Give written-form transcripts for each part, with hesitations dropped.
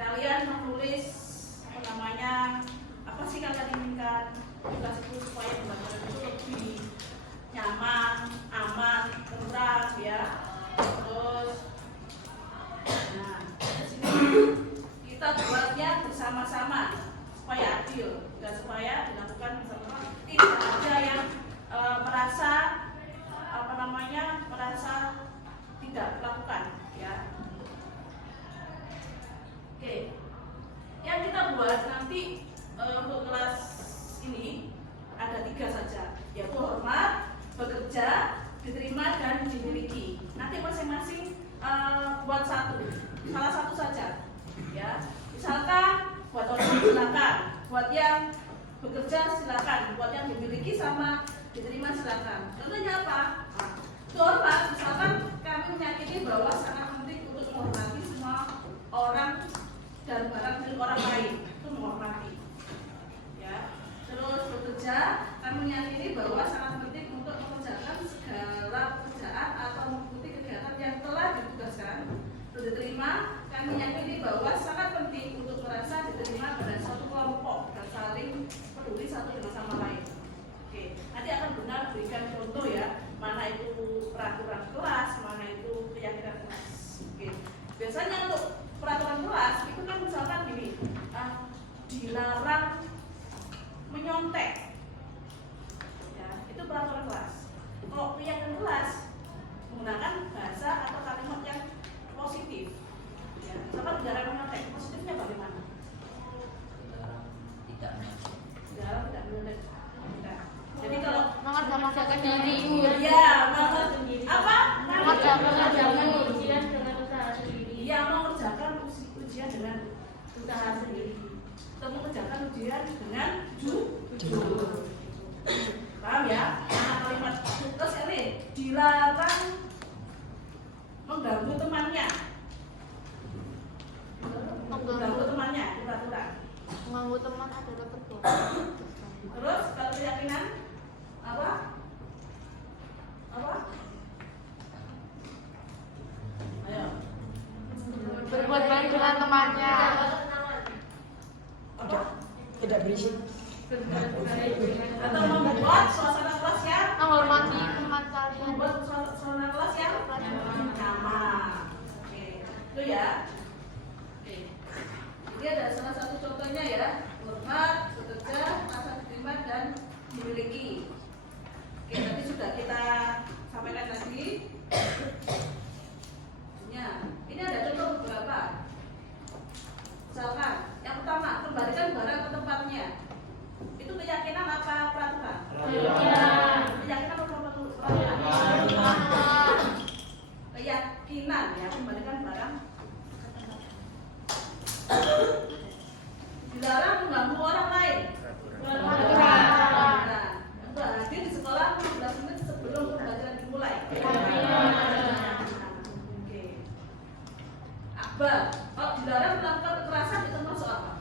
kalian menulis apa sih kalian inginkan tugas itu supaya pembelajaran itu lebih nyaman, aman, tentram ya. Terus nah di sini kita buatnya bersama-sama supaya adil dan supaya dilakukan bersama-sama, tidak ada yang merasa tidak melakukan ya. Oke, yang kita buat nanti untuk kelas ini ada 3 saja, yaitu hormat, bekerja, diterima, dan dimiliki. Nanti masing-masing buat salah satu saja ya. Misalkan buat hormat silakan, buat yang bekerja silakan, buat yang dimiliki sama diterima silakan. Contohnya apa? Hormat, misalkan kami meyakini bahwa sangat penting untuk menghormati semua orang dan barang milik orang lain, itu menghormati ya. Terus bekerja, kami meyakini bahwa sangat penting untuk mengerjakan segala pekerjaan atau mengikuti kegiatan yang telah ditugaskan. Terus diterima, kami meyakini bahwa sangat penting untuk merasa diterima pada suatu kelompok dan saling peduli satu dengan sama lain. Oke, nanti akan benar berikan contoh ya, mana itu peraturan kelas, mana itu keyakinan kelas. Oke, biasanya untuk peraturan kelas itu kan misalkan gini, dilarang menyontek, ya itu peraturan kelas. Kalau keyakinan kelas menggunakan bahasa atau kalimat yang positif, ya, misalkan dilarang menyontek, positifnya bagaimana? Dilarang tidak menyontek. Jadi kalau mengerjakan diri, ya apa? mengerjakan ujian dengan usaha sendiri. Iya, mengerjakan ujian dengan usaha sendiri. Atau mengerjakan ujian dengan jujur. Paham ya? Nah, kalimat terus ini dilarang mengganggu temannya. Mengganggu temannya, peraturan. Mengganggu teman adalah perbuatan. Terus kalau keyakinan apa? Ayo. Berbuat baik dengan temannya. Apa? Tidak berisik. Atau membuat suasana kelas yang Menghormati teman kalian. membuat suasana kelas yang nyaman. Oke, itu ya. Oke. Ini ada salah satu contohnya ya. Hormat, bekerja, rasa diterima, dan dimiliki. Oke, tadi sudah kita sampaikan tadi. Ini ada contoh beberapa. Misalkan, yang pertama, kembalikan barang ke tempatnya. Itu keyakinan apa peraturan? Keyakinan atau peraturan? Keyakinan ya, kembalikan barang ke tempatnya. Dilarang mengganggu orang lain. Hadir di sekolah 15 menit sebelum pembelajaran dimulai. Oke. Akbar, kalau dilarang melakukan kekerasan itu masuk apa?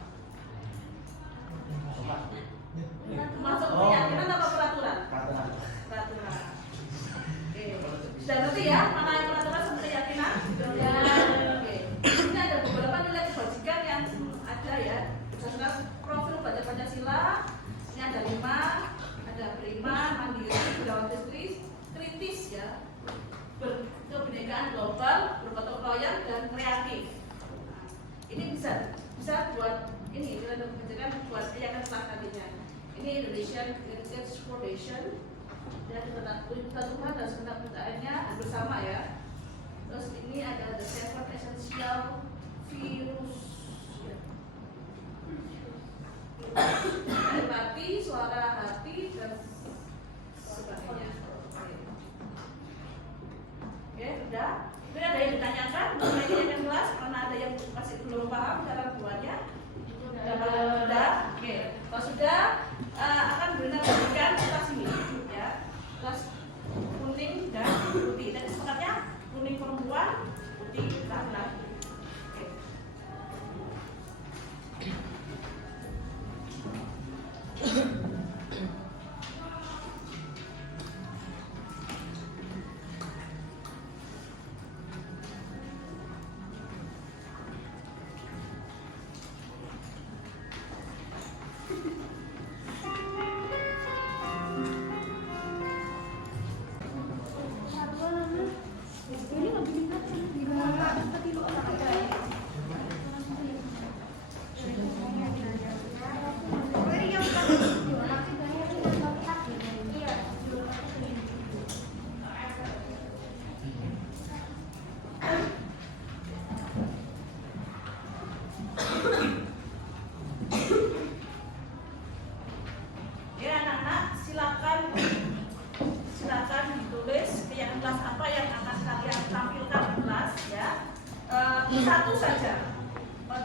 Masuk keyakinan apa peraturan? Peraturan. Oke. Sudah ngerti ya mana yang peraturan sama keyakinan? Oke. Ini ada beberapa nilai kebajikan yang ada ya. Misalkan profil baca Pancasila, ini ada 5, ada beriman, mandiri, berlawan kritis ya, berkebinekaan global, bergotong royong, dan kreatif. Nah, ini bisa buat ini nilai kebajikan buat keyakinan kelas nantinya. Ini Indonesian Heritage Foundation dan tuntutan Tuhan dan segenap keadaannya bersama ya. Terus ini ada the 7 essential virus ya. Empati, suara hati, dan sebagainya. Oke, sudah. Mungkin ada yang ditanyakan mengenai keyakinan kelas, mana ada yang masih belum paham cara buatnya? Sudah. Oke, kalau sudah akan berikan kelas ini ya. Kelas kuning dan putih. Dan sepakatnya kuning perempuan, putih laki-laki. Oke.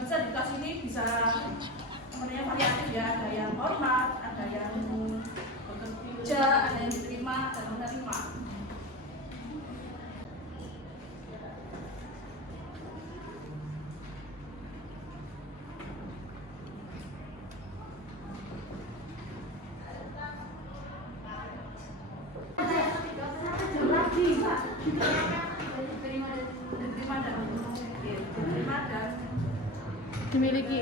bisa di kelas ini bisa namanya variatif ya, ada yang hormat, ada yang bekerja, ada yang diterima dan menerima. Diterima dan dimiliki.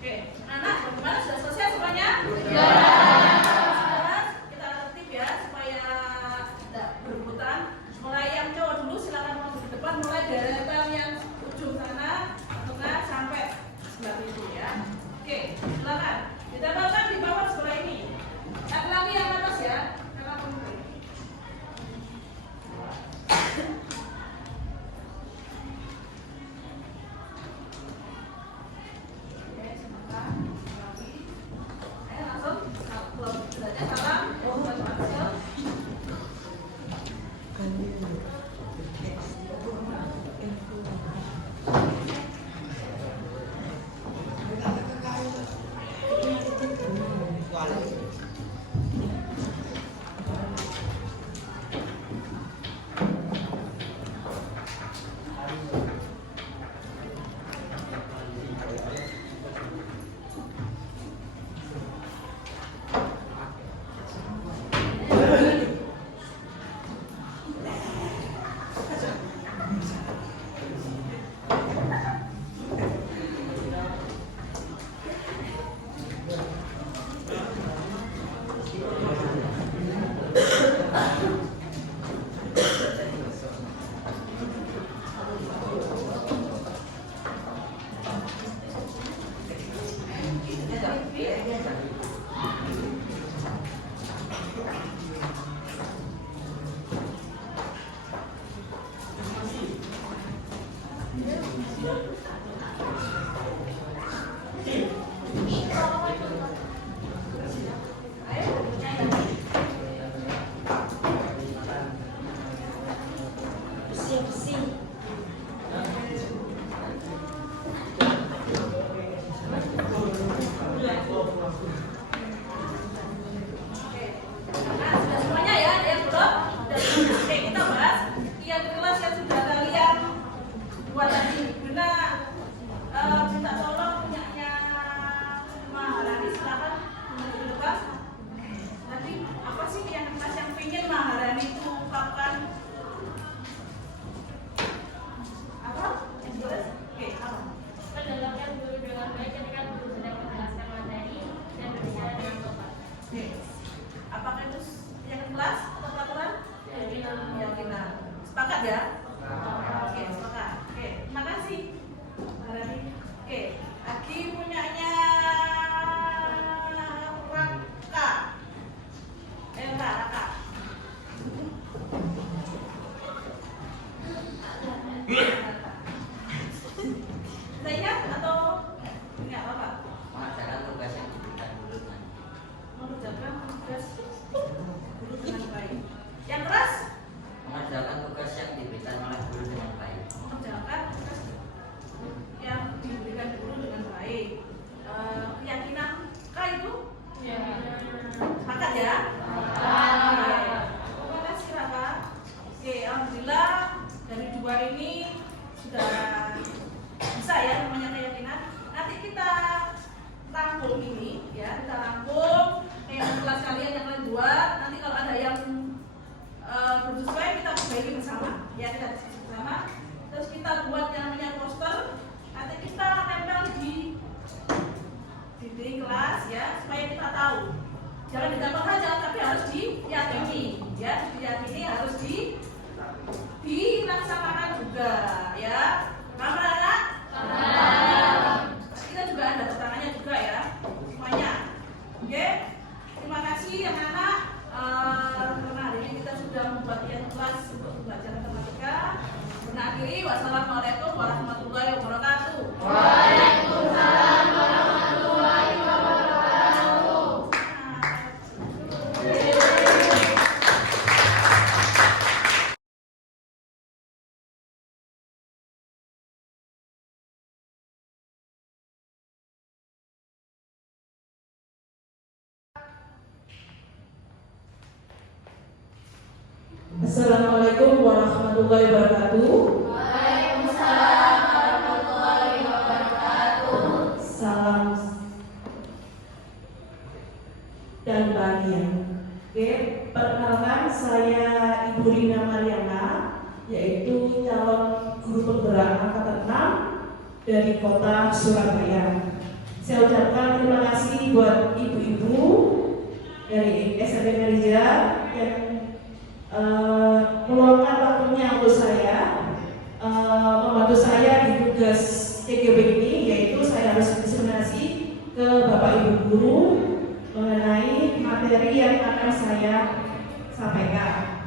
Oke, anak bagaimana, sudah selesai semuanya? Ya. Kita tertib ya supaya tidak berebutan. Mulai yang cowok dulu silakan maju ke depan, mulai deretan yang ujung sana tengah sampai sebelah itu ya. Oke, silakan. Ditempelkan di bawah sebelah ini. Laki-laki yang atas ya. Karena penuh. Oke, silakan. Lagi. Ayo langsung. Kalau sudah ada salam, buat Marcel. Nah, sudah semuanya ya, ada yang belum? Oke, kita bahas yang kelas yang sudah kalian buat tadi. Guna minta tolong punyanya Maharani, silakan menuju ke depan. Nanti apa sih yang kelas yang pengen Maharani itu ungkapkan? Apa? Yang jelas? Oke, apa? Mendengarkan guru dengan baik ketika guru sedang menjelaskan materi dan berbicara dengan sopan. Oke. Apakah itu yang kelas atau peraturan? Keyakinan. Sepakat ya? Oke, sepakat. Oke, terima kasih. Maharani. Oke, lagi punyanya Raka. Raka. Bisa ingat atau enggak apa-apa? Mengerjakan tugas yang diberikan guru dengan Mengerjakan tugas guru dengan baik. Yang keras? mengerjakan tugas yang diberikan oleh guru dengan baik. Mengerjakan tugas yang diberikan guru dengan baik. Keyakinan Kak itu? Sepakat ya? Oke. Terima kasih Raka. Oke, alhamdulillah dari dua ini sudah bisa ya namanya keyakinan. Nanti kita rangkum ini ya, kita rangkum yang kelas kalian yang lain buat. Nanti kalau ada yang bersesuaian kita perbaiki bersama ya, kita diskusi bersama. Terus kita buat yang namanya poster. Nanti kita tempel di dinding kelas ya, supaya kita tahu. Jangan ditempel saja, tapi harus diyakini ya, diyakini harus dilaksanakan juga ya. Paham anak? Kita juga ada keterangannya juga ya, semuanya. Oke, terima kasih anak-anak. Karena hari ini kita sudah membuat yang kelas untuk pembelajaran akhiri. Wassalamualaikum warahmatullahi wabarakatuh. Waalaikumsalam warahmatullahi wabarakatuh. Assalamualaikum warahmatullahi wabarakatuh. Waalaikumsalam warahmatullahi wabarakatuh. Salam dan bahagia. Oke, perkenalkan saya Ibu Rina Mariana, yaitu calon guru penggerak angkatan 6 dari kota Surabaya. Saya ucapkan terima kasih buat ibu-ibu dari SMP Merija yang meluangkan waktunya untuk saya membantu saya di tugas TGB ini, yaitu saya harus presentasi ke Bapak Ibu guru mengenai materi yang akan saya sampaikan.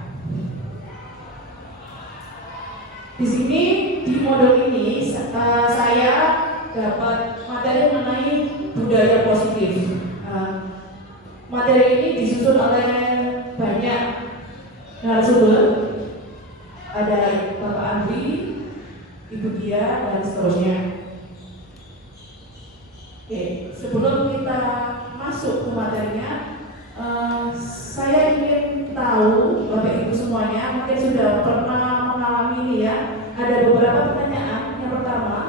Di sini di modul ini saya dapat materi mengenai budaya positif. Materi ini disusun oleh banyak narasumber, ada Bapak Andri, Ibu Dia, dan seterusnya. Oke, sebelum kita masuk ke materinya, saya ingin tahu Bapak Ibu semuanya mungkin sudah pernah mengalami ini ya. Ada beberapa pertanyaan. Yang pertama,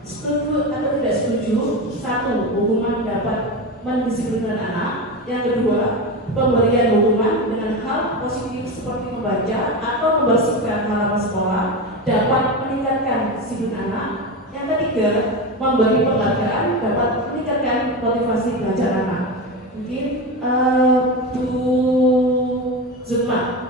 setuju atau tidak setuju? Satu, hukuman dapat mendisiplinkan anak. Yang kedua, pemberian hukuman dengan hal positif seperti membaca atau membersihkan halaman sekolah dapat meningkatkan disiplin anak. Yang ketiga, memberi penghargaan dapat meningkatkan motivasi belajar anak. Mungkin Bu Zuma.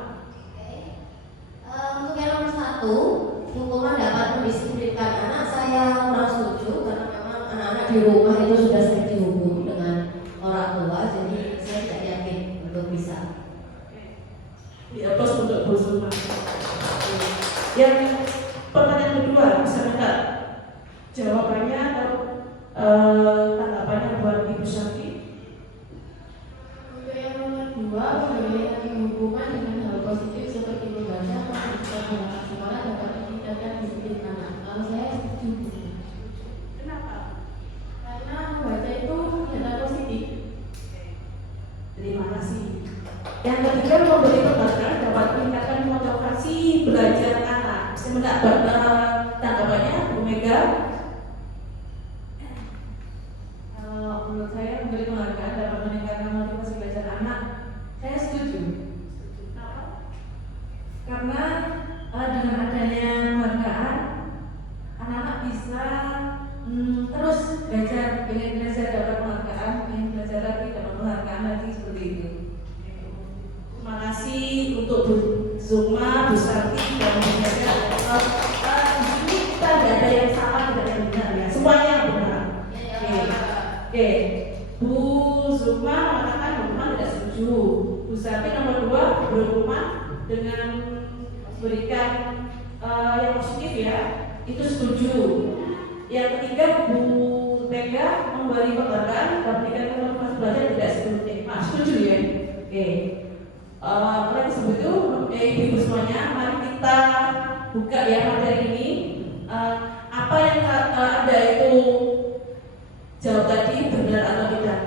Untuk yang nomor 1, hukuman dapat mendisiplinkan anak, saya kurang setuju karena memang anak-anak di rumah itu sudah sering dihukum dengan orang tua, jadi saya tidak yakin untuk bisa. Di atas untuk Bu Zuma. Yang pertanyaan kedua, bisa minta jawabannya atau tanggapannya buat Ibu Syafi? Untuk yang nomor 2, pemberian hukuman dengan hal positif seperti membaca atau membersihkan halaman sekolah dapat meningkatkan disiplin anak. Kalau saya setuju. Kenapa? Karena membaca itu hal positif. Terima kasih. Yang ketiga, memberi penghargaan dapat meningkatkan motivasi belajar anak. Saya mendapat tanggapannya, Bu Mega. Menurut saya memberi penghargaan dapat meningkatkan motivasi belajar anak. Saya setuju. Karena dengan adanya penghargaan, anak-anak bisa terus belajar, ingin belajar dapat penghargaan, ingin belajar lagi dapat penghargaan lagi seperti itu. Terima kasih untuk Bu Zuma, Bu Santi, dan Bu Mega. Di sini kita tidak ada yang salah, tidak ada yang benar ya. Semuanya benar. Oke. Bu Zuma mengatakan hukuman tidak setuju. Bu Santi nomor 2 berhukuman dengan berikan yang positif ya, itu setuju. Yang ketiga, Bu Mega memberi penghargaan dan berikan motivasi belajar tidak setuju. Setuju ya. Oke. Oleh sebab itu, ibu semuanya, mari kita buka ya materi ini. Apa yang ada itu jawab tadi benar atau tidak?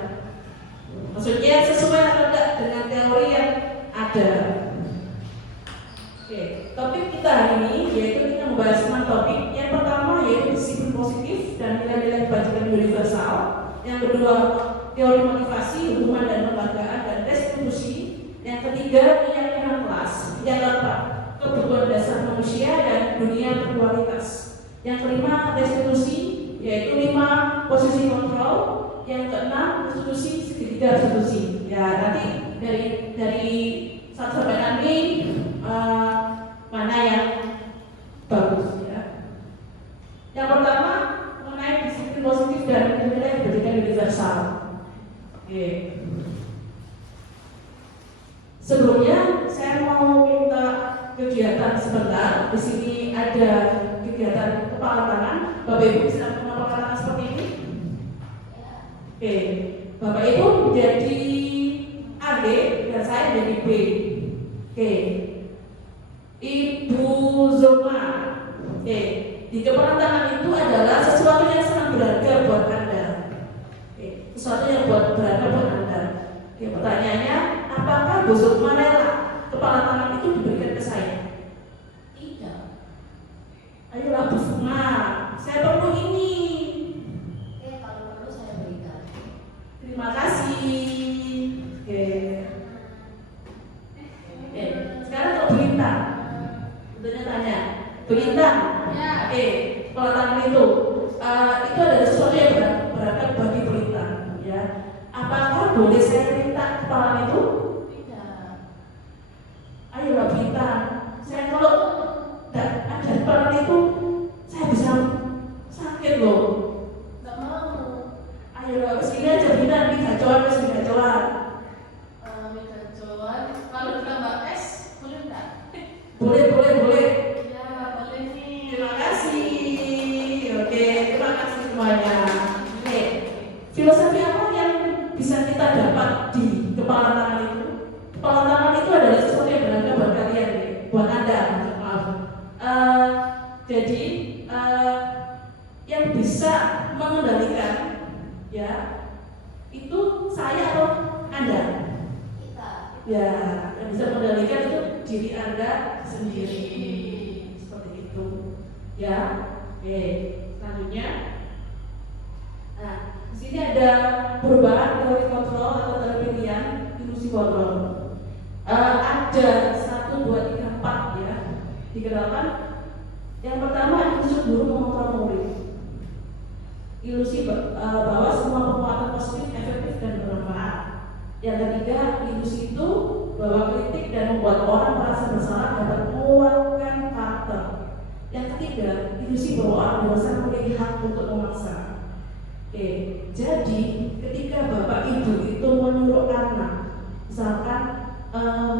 Maksudnya sesuai atau tidak dengan teori yang ada. Oke, topik kita hari ini yaitu kita membahas 6 topik. Yang pertama yaitu disiplin positif dan nilai-nilai kebajikan universal. Yang kedua, teori motivasi, hukuman dan penghargaan dan restitusi. Yang ketiga, keyakinan kelas. Yang keempat, kebutuhan dasar manusia dan dunia berkualitas. Yang kelima, restitusi, yaitu 5 posisi kontrol. Yang keenam, restitusi, segitiga restitusi. Ya, nanti dari 1 sampai 6 ini mana yang bagus ya. Yang pertama mengenai disiplin positif dan nilai pendidikan universal. Oke. Sebelumnya saya mau minta kegiatan sebentar. Di sini ada kegiatan kepala tangan. Bapak Ibu bisa melakukan kepala tangan seperti ini. Oke, Bapak Ibu menjadi AD dan saya menjadi B. Oke, Ibu Zoma. Oke, di kepala tangan itu adalah sesuatu yang sangat berharga buat Anda. Oke, sesuatu yang berharga buat Anda. Oke, pertanyaannya, apakah Bu Zoma rela kepala tangan itu diberikan ke saya? Tidak. Ayolah Bu Zoma, saya perlu ini. Oke, kalau perlu saya berikan. Terima kasih. Oke. Oke, sekarang untuk Bu Intan. Tentunya tanya, Bu Intan. Ya. Oke, kepala tangan itu adalah sesuatu yang berharga bagi Bu Intan. Ya. Apakah boleh saya minta kepala itu? Tidak. Ayolah Bu Intan. Saya kalau tidak ada kepala itu, saya bisa sakit loh. Nggak mau. Ayolah, kesini aja Bu Intan, ini gacoan, kesini gacoan. Minta Joan. Kalau ditambah es, boleh nggak? Boleh. Ya, boleh nih. Terima kasih. Oke, terima kasih semuanya. Oke, filosofi apa yang bisa kita dapat di kepala tangan itu? Kepala tangan itu adalah sesuatu yang berharga buat kalian, buat Anda. Maaf. Jadi yang bisa mengendalikan, ya, itu saya atau Anda? Kita. Ya, yang bisa mengendalikan itu diri Anda sendiri. Seperti itu. Ya. Oke, selanjutnya. Nah, di sini ada perubahan teori kontrol atau teori pilihan ilusi kontrol. Ada 1, 2, 3, 4 ya. Dikenalkan. Yang pertama, ilusi guru mengontrol murid. Ilusi bahwa semua penguatan positif efektif dan bermanfaat. Yang ketiga, ilusi itu bahwa kritik dan membuat orang merasa bersalah dapat menguatkan karakter. Yang ketiga, ilusi bahwa orang dewasa memiliki hak untuk memaksa. Oke, jadi ketika bapak ibu itu menyuruh anak, misalkan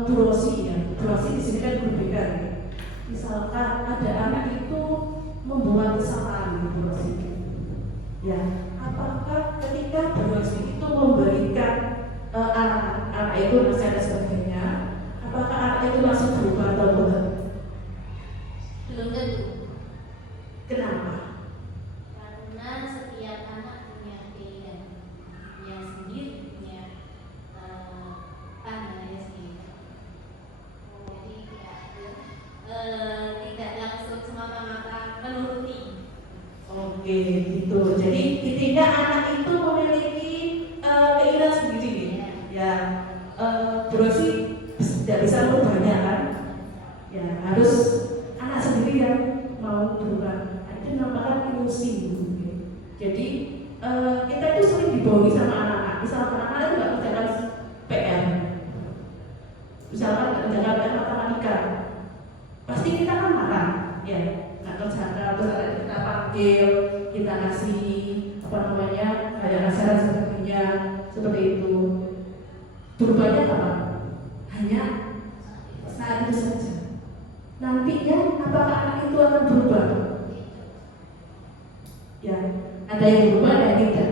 Brosi ya, Brosi di sini kan berbeda ya. Misalkan ada anak itu membuat kesalahan di Brosi. Ya, apakah ketika Brosi itu memberikan anak itu nasihat dan sebagainya, apakah anak itu langsung berubah atau tidak? Belum tentu. Kenapa? Karena setiap anak punya pilihan, punya sendiri, punya pandangannya sendiri. Jadi tidak langsung semata-mata menuruti. Oke, gitu. Jadi intinya anak itu memiliki keinginan sendiri, ya. Brosi tidak bisa merubahnya kan? Ya, harus anak sendiri yang mau berubah. Itu namanya ilusi. Jadi kita itu sering dibohongi sama anak-anak. Misalkan anak itu nggak kerjakan PR, misalkan nggak kerjakan PR matematika, pasti kita kan marah, ya. Nggak kerjakan, terus ada kita panggil, kita kasih kayak nasihat sebagainya, seperti itu. Berubahnya kapan? Hanya saat itu saja. Nantinya apakah anak itu akan berubah? Ya, ada yang berubah dan tidak.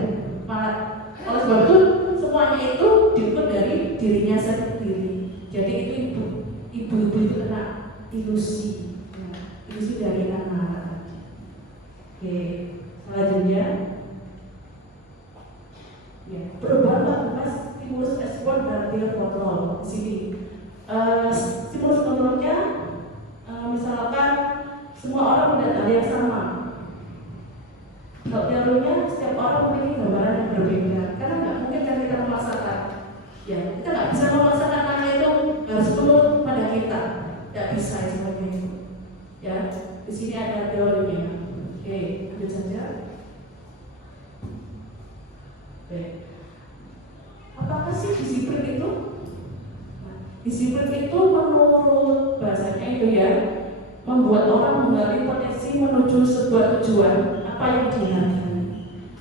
Malah oleh sebab itu semuanya itu diukur dari dirinya sendiri. Jadi itu ibu-ibu itu kena ilusi, ya, ilusi dari anak. Oke, selanjutnya, ya, perubahan melakukan stimulus respon dan peer kontrol. Di sini stimulus kontrolnya, misalkan semua orang melihat hal yang sama. Kalau teorinya setiap orang memiliki gambaran yang berbeda, karena nggak mungkin kan kita memaksakan. Ya, kita nggak bisa memaksakan anak itu harus penuh pada kita, nggak bisa seperti itu. Ya, di sini ada teorinya. Oke, lanjut saja. Oke. Apakah sih disiplin itu? Nah, disiplin itu menurut bahasanya itu ya, membuat orang menggali potensi menuju sebuah tujuan apa yang diharapkan.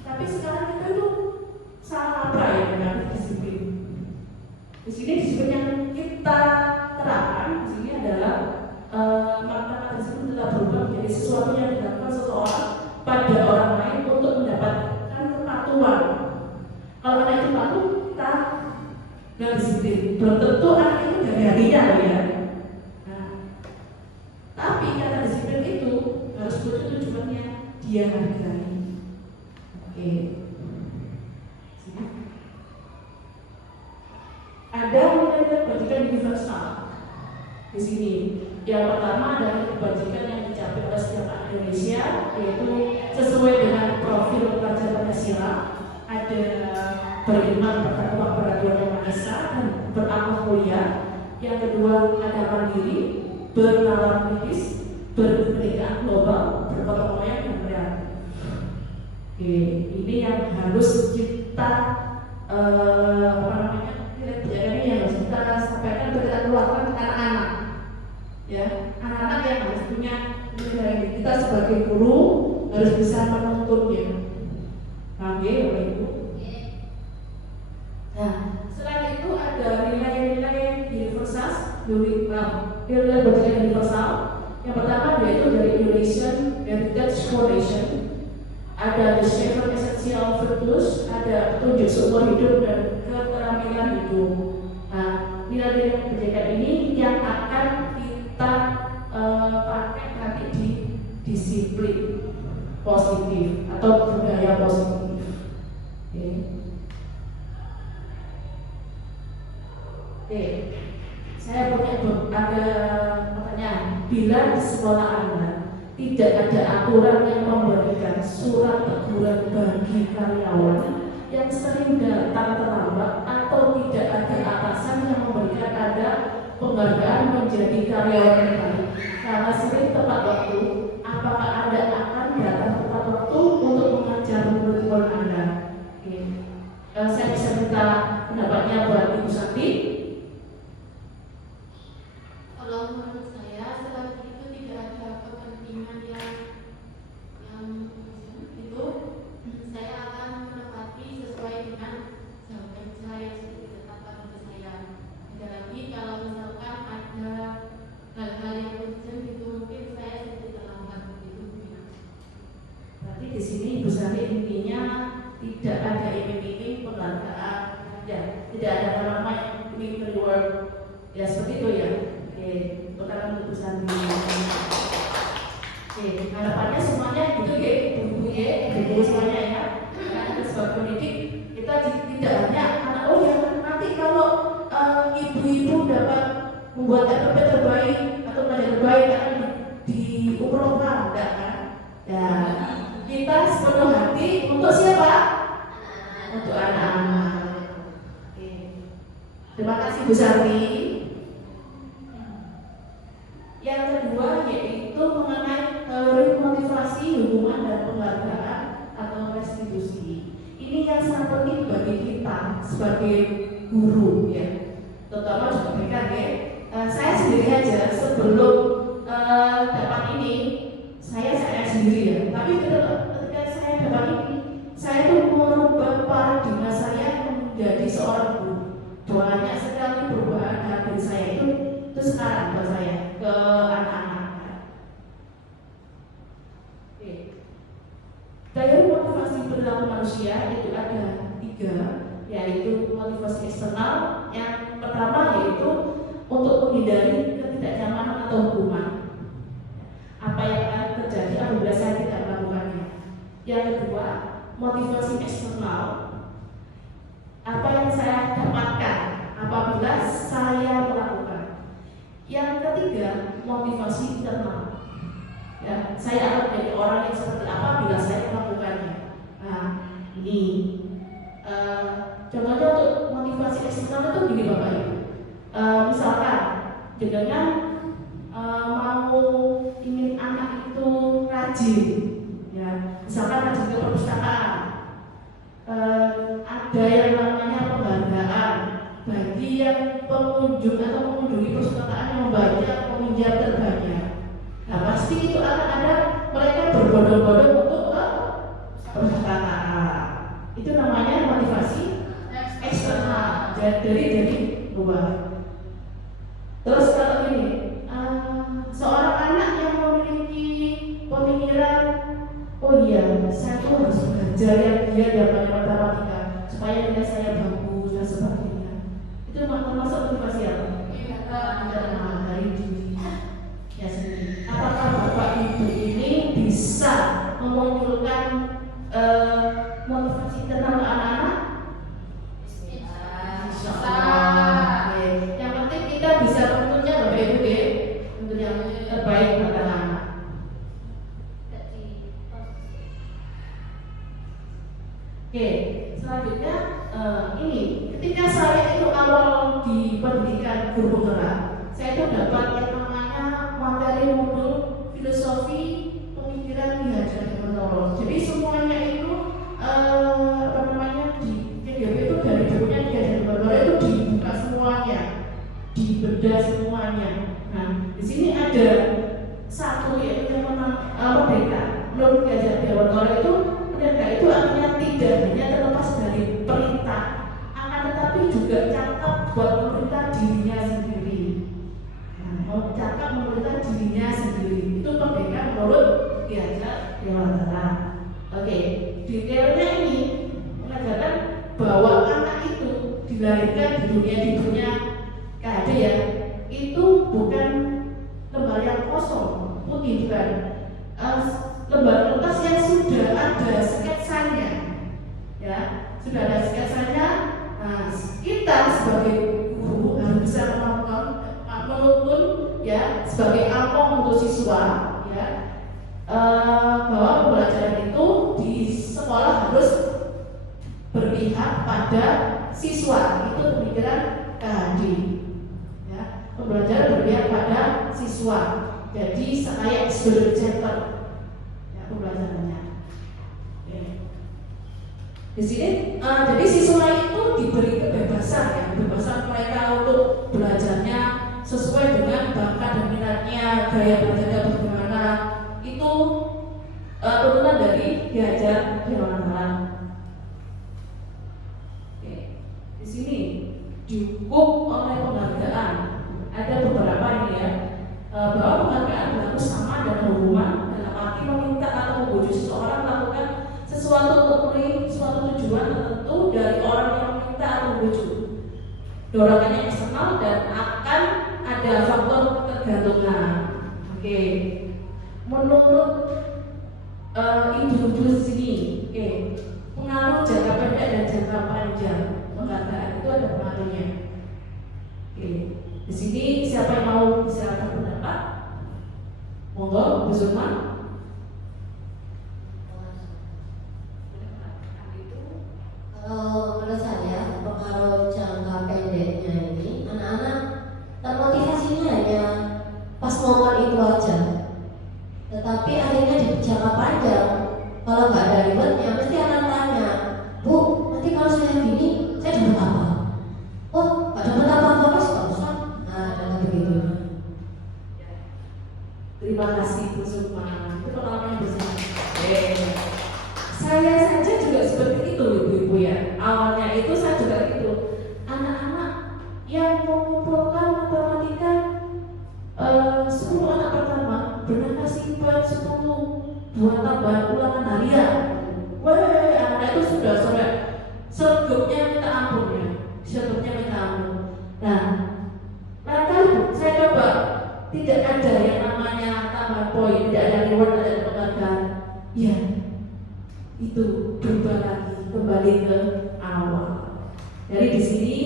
Tapi sekarang kita itu salah apa ya dengan disiplin? Di sini disiplin yang kita terapkan di sini adalah kata-kata tersebut telah berubah menjadi sesuatu yang dilakukan seseorang pada orang lain untuk mendapatkan kepatuhan. Kalau anak itu patuh, kita nggak disiplin. Belum tentu anak itu dari harinya loh ya. Nah, tapi kata disiplin itu harus betul tujuannya dia hargai. Oke. Ada nilai kebajikan universal di sini. Yang pertama adalah kebajikan yang dicapai oleh setiap anak Indonesia, yaitu sesuai dengan profil pelajar Pancasila. Ada beriman, bertakwa kepada Tuhan Yang Maha Esa, dan berakhlak mulia. Yang kedua ada mandiri, bernalar kritis, berkepentingan global, bergotong royong dan kreatif. Oke, ini yang harus kita nilai ini yang harus kita sampaikan atau kita keluarkan ke anak-anak. Ya, anak-anak yang harus punya nilai ini. Kita sebagai guru harus bisa menuntunnya. Paham ya, Bapak Ibu? Nah, selain itu ada nilai-nilai universal, nilai berjalan universal. Yang pertama yaitu dari Indonesian Heritage Foundation. Ada The 7 Essential Virtues, ada petunjuk seumur hidup dan keterampilan hidup. Nah, nilai-nilai kebijakan ini yang akan kita pakai nanti di disiplin positif atau budaya positif. Oke. Saya punya ada pertanyaan. Bila di sekolah Anda tidak ada aturan yang memberikan surat teguran bagi karyawan yang sering datang terlambat atau tidak ada atasan yang memberikan Anda penghargaan menjadi karyawan yang baik karena sering tepat waktu, apakah Anda akan datang tepat waktu untuk mengajar murid-murid Anda? Oke. Saya bisa minta pendapatnya buat Ibu Santi. Kalau menurut saya selagi itu tidak ada kepentingan yang itu, saya akan menepati sesuai dengan jam kerja yang sudah ditetapkan untuk saya. Tidak lagi kalau misalkan ada hal-hal yang urgent itu mungkin saya sedikit terlambat begitu. Berarti di sini Ibu Santi intinya tidak ada iming-iming penghargaan, ya, tidak ada nama yang reward, ya seperti itu ya. Oke, pertanyaan untuk Ibu Santi. Oke, harapannya semuanya gitu ya, ibu-ibu ya, ibu-ibu semuanya ya. Karena sebagai pendidik kita tidak hanya anak ya nanti kalau ibu-ibu dapat membuat RP terbaik atau pelajar terbaik akan diumrohkan, enggak kan? Ya, kita sepenuh hati untuk siapa? Untuk anak-anak. Oke. Terima kasih Bu Santi. Yang kedua yaitu mengenai teori motivasi, hubungan dan penghargaan atau restitusi. Ini yang sangat penting bagi kita sebagai guru ya, terutama juga mereka ya. Saya sendiri aja sebelum dapat ini saya sendiri ya, tapi ketika saya dapat ini saya tuh merubah paradigma saya menjadi seorang guru. Banyak sekali perubahan dari saya itu sekarang buat saya ke anak-anak. Oke. Teori motivasi perilaku manusia itu ada 3, yaitu motivasi eksternal. Yang pertama yaitu untuk menghindari ketidaknyamanan atau hukuman. Apa yang akan terjadi apabila saya tidak melakukannya. Yang kedua, motivasi eksternal. Apa yang saya dapatkan apabila saya melakukan. Yang ketiga, motivasi internal. Ya, saya akan menjadi orang yang seperti apa bila saya melakukannya. Nah, ini contohnya untuk motivasi eksternal itu begini Bapak Ibu. Misalkan dengan mau ingin anak itu rajin, ya, misalkan rajin ke perpustakaan. Ada yang namanya penghargaan bagi yang pengunjung atau mengunjungi perpustakaan yang membaca peminjam terbanyak. Nah pasti itu akan ada mereka berbondong-bondong untuk perpustakaan. Itu namanya motivasi eksternal dari luar. Terus kalau ini seorang anak pemikiran, oh iya, saya tuh harus belajar yang dia namanya matematika supaya nilai saya bagus dan sebagainya. Itu termasuk motivasi apa? Nah, dari diri ya sendiri. Apakah Bapak Ibu ini bisa memunculkan motivasi internal anak-anak? Insyaallah. Oke. Yang penting kita bisa menentunya Bapak Ibu ya, untuk yang terbaik buat anak-anak. Oke, selanjutnya ini ketika saya itu awal di pendidikan guru penggerak, saya itu dapat yang namanya materi modul filosofi pemikiran Ki Hajar Dewantara. Jadi semuanya itu apa namanya di KDP itu dari bukunya Ki Hajar Dewantara itu dibuka semuanya, dibedah semuanya. Nah, di sini ada satu yaitu yang merdeka. Menurut Ki Hajar Dewantara itu merdeka itu artinya tidak hanya terlepas dari perintah, akan tetapi juga cakap buat memerintah dirinya sendiri. Mau cakap memerintah dirinya sendiri itu merdeka menurut Ki Hajar Dewantara. Oke, detailnya ini mengajarkan bahwa anak itu dilahirkan di dunia KHD ya, itu bukan lembar yang kosong, putih bukan. Lembar kertas yang sudah ada sketsanya, ya sudah ada sketsanya. Nah, kita sebagai guru harus bisa menuntun ya sebagai among untuk siswa ya bahwa pembelajaran itu di sekolah harus berpihak pada siswa. Itu pemikiran KHD ya, pembelajaran berpihak pada siswa. Jadi saya student center pembelajarannya. Di sini, jadi siswa itu diberi kebebasan ya, kebebasan mereka untuk belajarnya sesuai dengan bakat dan minatnya, gaya belajarnya bagaimana. Itu turunan dari Ki Hajar Dewantara. Di sini dihukum oleh penghargaan. Ada beberapa ini ya, bahwa penghargaan berlaku sama dan hukuman dalam arti meminta atau membujuk seseorang melakukan sesuatu untuk meraih suatu tujuan tertentu dari orang yang meminta atau membujuk. Dorongannya eksternal dan akan ada faktor ketergantungan. Oke, menurut ibu-ibu sini, pengaruh jangka pendek dan jangka panjang penghargaan itu ada pengaruhnya. Di sini siapa yang mau bisa berpendapat? Monggo, Bu Zulma. Kalau menurut saya pengaruh jangka pendeknya ini anak-anak termotivasinya hanya pas momen itu aja. Tetapi akhirnya di jangka panjang kalau nggak ada rewardnya pasti akan tanya, Bu, nanti kalau saya gini saya dapat apa? Oh, nggak dapat apa-apa mas, nggak usah. Nah, dan begitu. Terima kasih Bu Zulma. Itu pengalaman yang besar. Saya saja juga seperti itu ibu-ibu ya. Awalnya itu saya juga gitu. Anak-anak yang mengumpulkan matematika 10 anak pertama benar kasih buat 10 buat tambahan ulangan harian. Wah, anak itu sudah sampai sergupnya minta ampun ya. Sergupnya minta ampun. Nah, mereka saya coba tidak ada yang namanya tambah poin, tidak ada reward, tidak ada penghargaan. Ya, itu berubah lagi kembali ke awal. Jadi di sini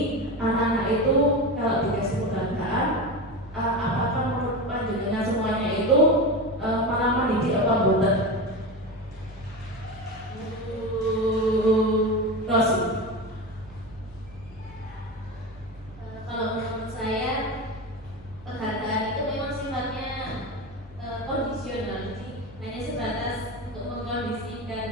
anak-anak itu kalau dikasih penghargaan, apakah menurut panjenengan semuanya itu malah mendidik apa boten? Rosi. Kalau menurut saya penghargaan itu memang sifatnya kondisional, jadi hanya sebatas untuk mengkondisikan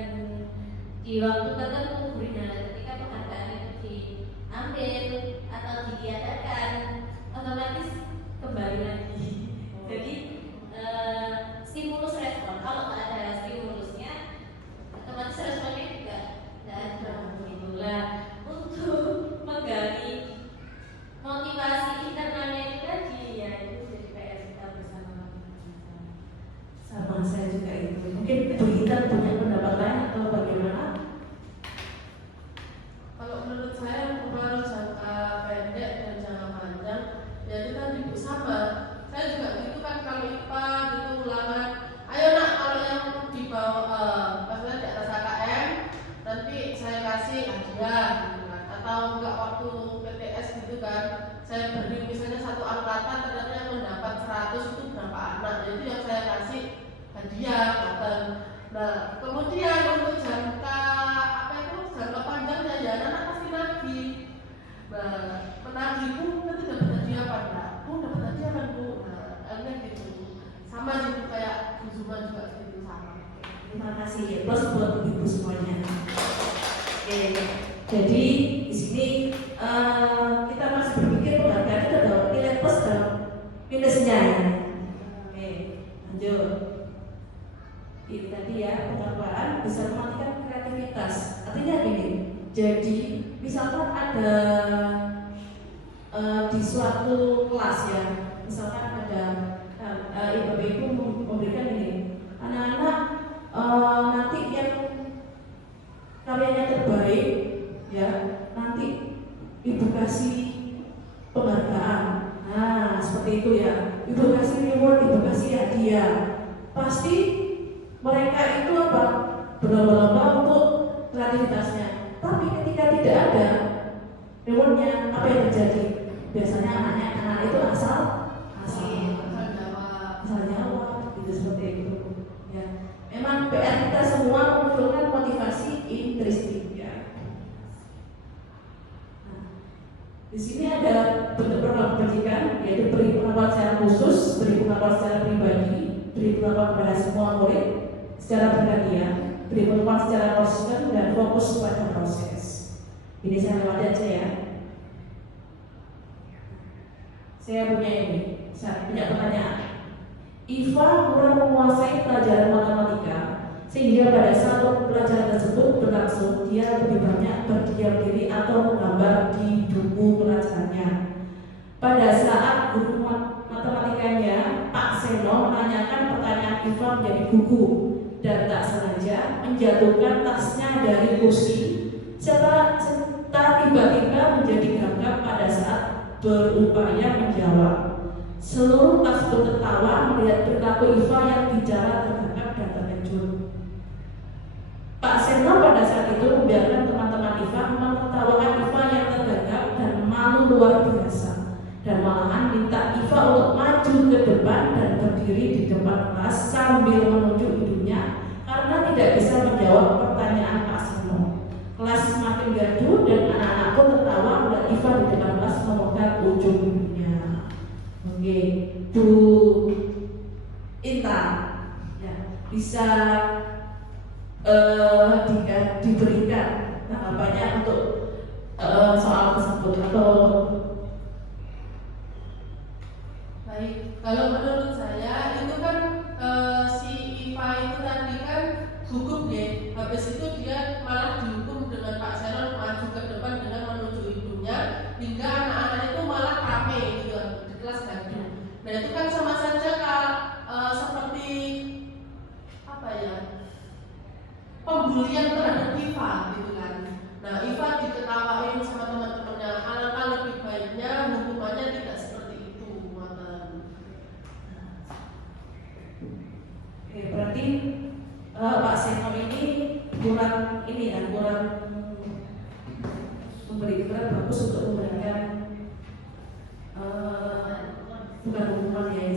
Mungkin Bu Intan punya pendapat lain atau bagaimana? Kalau menurut saya pengaruh jangka pendek dan jangka panjang, ya itu tadi Bu sama. Saya juga gitu kan, kalau IPA gitu ulangan, ayo nak kalau yang di bawah maksudnya di atas KKM nanti saya kasih hadiah gitu kan, atau enggak waktu PTS gitu kan, saya beri misalnya satu angkatan ternyata yang mendapat 100 itu berapa anak, jadi yang saya kasih hadiah kan. Nah kemudian untuk jangka apa itu jangka panjangnya ya anak pasti nagih. Nah menagih pun nanti dapat hadiah apa enggak? Bu dapat hadiah kan Bu? Nah akhirnya gitu. Sama juga kayak Zuma juga gitu sama. Terima kasih, plus buat ibu semuanya. Oke, jadi di sini kita masih berpikir penghargaan itu ada nilai plus dan minusnya ya. Oke, lanjut. Ini tadi ya, penghargaan bisa mematikan kreativitas. Artinya gini, jadi misalkan ada di suatu kelas ya, misalkan ada ibu-ibu memberikan ini, anak-anak nanti yang karyanya terbaik ya, nanti ibu kasih penghargaan. Nah seperti itu ya, ibu kasih reward, ibu kasih hadiah. Pasti mereka itu apa? Berlomba-lomba untuk kreativitasnya. Tapi ketika tidak ada rewardnya, apa yang terjadi? Biasanya anak itu asal jawab, gitu seperti itu. Ya, memang PR kita semua memunculkan motivasi intrinsik ya. Nah, di sini ada bentuk program pendidikan, yaitu beri pengawalan secara khusus, beri pengawalan secara pribadi, beri pengawalan kepada semua murid secara bergantian, beri pengawalan secara konsisten dan fokus pada proses. Ini saya lewat aja ya. Saya punya pertanyaan. Iva kurang menguasai pelajaran matematika, sehingga pada saat pelajaran tersebut berlangsung dia lebih banyak berdiam diri atau menggambar di buku pelajarannya. Pada saat guru matematikanya Pak Seno menanyakan pertanyaan Iva menjadi buku dan tak sengaja menjatuhkan tasnya dari kursi, serta tiba-tiba menjadi gagap pada saat berupaya menjawab. Seluruh kelas tertawa melihat perilaku Iva yang bicara tergagap dan terkejut. Pak Seno pada saat itu membiarkan teman-teman Iva menertawakan Iva yang tergagap dan malu luar biasa, dan malahan minta Iva untuk maju ke depan dan berdiri di depan kelas sambil menunjuk hidungnya karena tidak bisa menjawab pertanyaan Pak Seno. Kelas semakin gaduh dan anak-anak pun tertawa melihat Iva di depan kelas memegang ujung hidungnya. Oke, Bu Intan ya, bisa diberikan tanggapannya untuk soal tersebut atau? Baik, kalau menurut saya itu kan si IPA itu tadi kan hukum ya, habis itu dia malah dihukum dengan Pak Seno maju ke depan dengan menunjuk hidungnya, hingga anak-anak itu malah rame gitu di kelas gaduh. Nah itu kan sama saja seperti apa ya, pembulian terhadap IPA gitu kan. Nah IPA diketawain sama teman-temannya, alangkah lebih baiknya hukumannya tidak seperti itu. Oke, berarti Pak Seno ini kurang memberikan bagus untuk memberikan bukan hukuman ya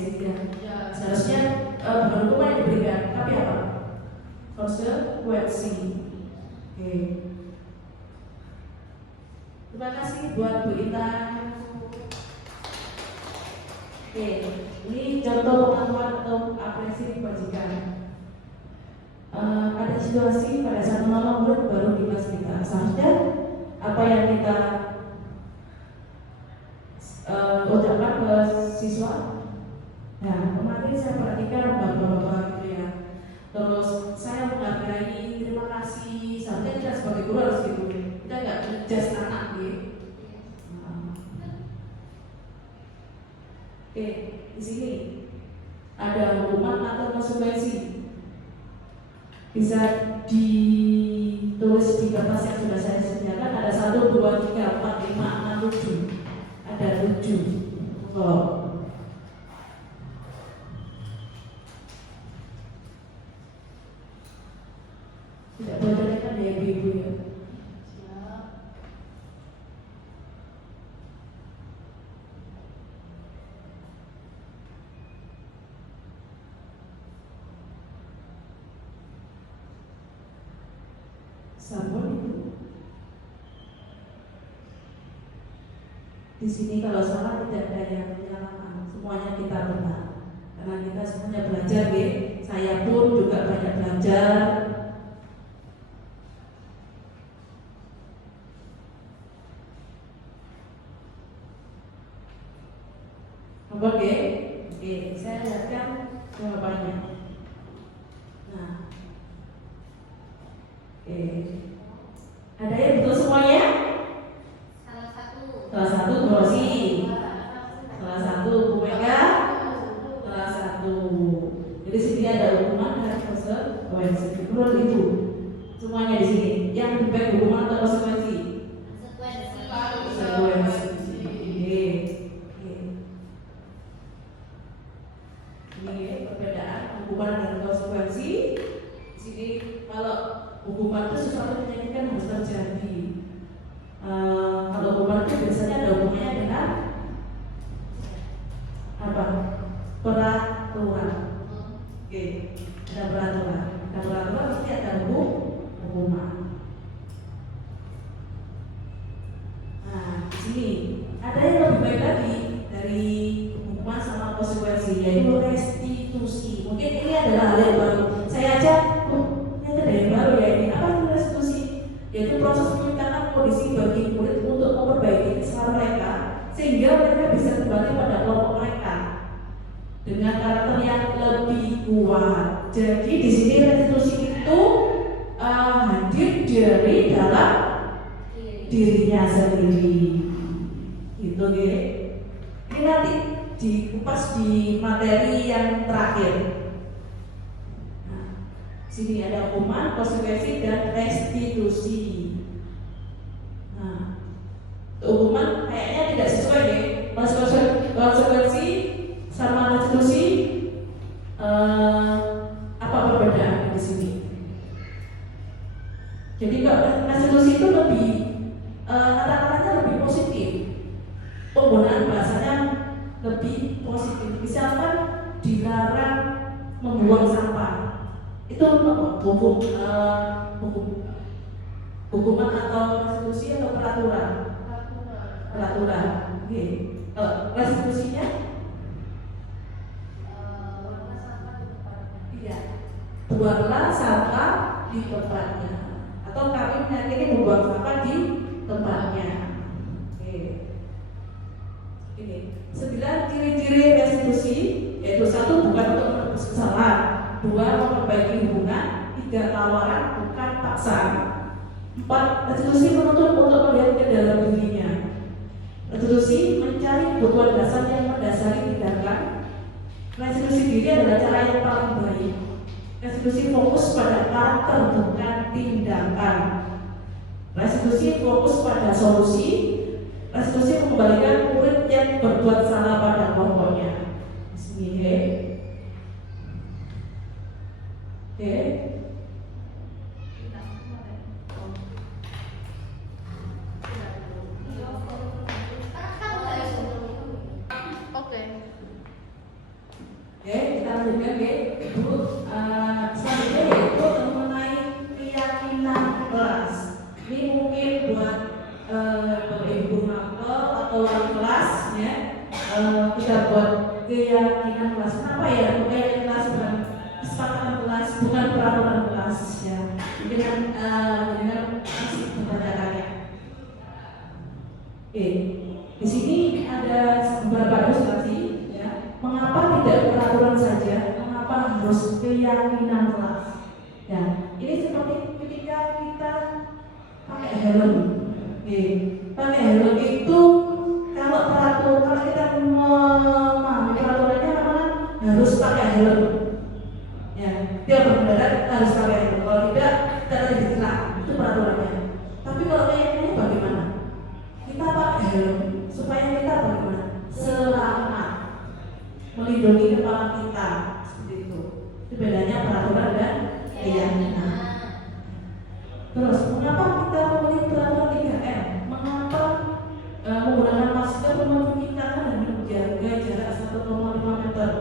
Ya, seharusnya bukan hukuman yang diberikan, tapi apa? Konsekuensi. Oke. Terima kasih buat Bu Intan. Oke, ini contoh pengakuan atau apresiasi kebajikan. Ada situasi pada saat menolong murid baru di kelas kita. Seharusnya apa yang kita ucapkan ke siswa. Nah, kemarin saya perhatikan bapak-bapak gitu ya. Terus saya menghargai, terima kasih. Seharusnya kita sebagai guru harus gitu. Kita nggak ngejudge anak gitu. Oke, di sini ada hukuman atau konsekuensi. bisa ditulis di kertas yang sudah saya sediakan. Ada 1, 2, 3, 4, 5, 6, 7. Ada 7. Oh. Tidak boleh kan ya ibu-ibu ya. Sabun itu di sini kalau salah tidak ada yang menyalahkan, semuanya kita benar karena kita semuanya belajar ya. Saya pun juga banyak belajar. Oke, saya lihatkan jawabannya. Nah, ada yang betul semuanya? Salah satu Bu Rosi, salah satu Bu Mega, salah satu. Jadi sini ada hukuman dan konsekuensi. Menurut Ibu, semuanya di sini. Yang lebih baik hukuman atau konsekuensi? Konsekuensi. Ini perbedaan hukuman dan konsekuensi. Di sini kalau hukuman itu sesuatu yang menyakitkan harus terjadi. Kalau hukuman itu biasanya ada hubungannya dengan apa? Peraturan. Oke, ada peraturan. Ada peraturan pasti ada hukuman. Nah, di sini ada yang lebih baik lagi dari hukuman sama konsekuensi, yaitu restitusi. Mungkin ini adalah hal yang baru. Saya aja, ini ada yang baru ya ini. Apa itu restitusi? Yaitu proses penciptaan kondisi bagi murid untuk memperbaiki kesalahan mereka sehingga mereka bisa kembali pada kelompok mereka dengan karakter yang lebih kuat. Jadi di sini restitusi itu hadir dari dalam dirinya sendiri. Gitu ya. Ini nanti dikupas di materi yang terakhir. Nah, sini ada hukuman, konsekuensi dan restitusi. Nah, hukuman kayaknya tidak sesuai deh. Konsekuensi sama restitusi apa perbedaan di sini? Jadi kalau restitusi itu lebih kata-katanya lebih positif, penggunaan bahasanya lebih positif. Misalkan dilarang membuang sampah, itu hukuman atau restitusi atau peraturan? Peraturan. Oke. Restitusinya? Iya. Buanglah sampah di tempatnya. Atau kami menyakini membuang sampah di tempatnya. Oke. Ini 9 ciri-ciri restitusi, yaitu 1 bukan untuk menebus kesalahan, 2 memperbaiki hubungan, 3 tawaran bukan paksaan, 4 restitusi menuntut untuk melihat ke dalam dirinya. Restitusi mencari kebutuhan dasar yang mendasari tindakan. Restitusi diri adalah cara yang paling baik. Restitusi fokus pada karakter bukan tindakan. Restitusi fokus pada solusi. Restitusi mengembalikan murid yang berbuat salah pada kelompoknya. Bismillah. Oke. Oke, kita lanjutkan ya, Ibu. Selanjutnya yaitu mengenai keyakinan kelas. Ini mungkin buat Ibu Mapel atau wali kelas ya. Kita buat keyakinan kelas. Kenapa ya? Keyakinan kelas bukan kesepakatan kelas, bukan peraturan kelas ya. Dengan masih pertanyaannya. Oke, di sini ada beberapa ilustrasi. Mengapa tidak peraturan saja? Mengapa harus keyakinan kelas? Ya, ini seperti ketika kita pakai helm. Pakai helm itu kalau kita memahami peraturannya harus pakai helm. Ya, dia berkendara harus pakai helm. Kalau tidak, kita nanti ditilang. Itu peraturannya. Tapi kalau keyakinannya bagaimana? Kita pakai helm supaya kita bagaimana? Selamat, melindungi kepala kita. Seperti itu. Itu bedanya peraturan dan keyakinan. Terus, mengapa kita memilih peraturan 3M? Mengapa menggunakan masker, mencuci tangan dan menjaga jarak 1,5 meter?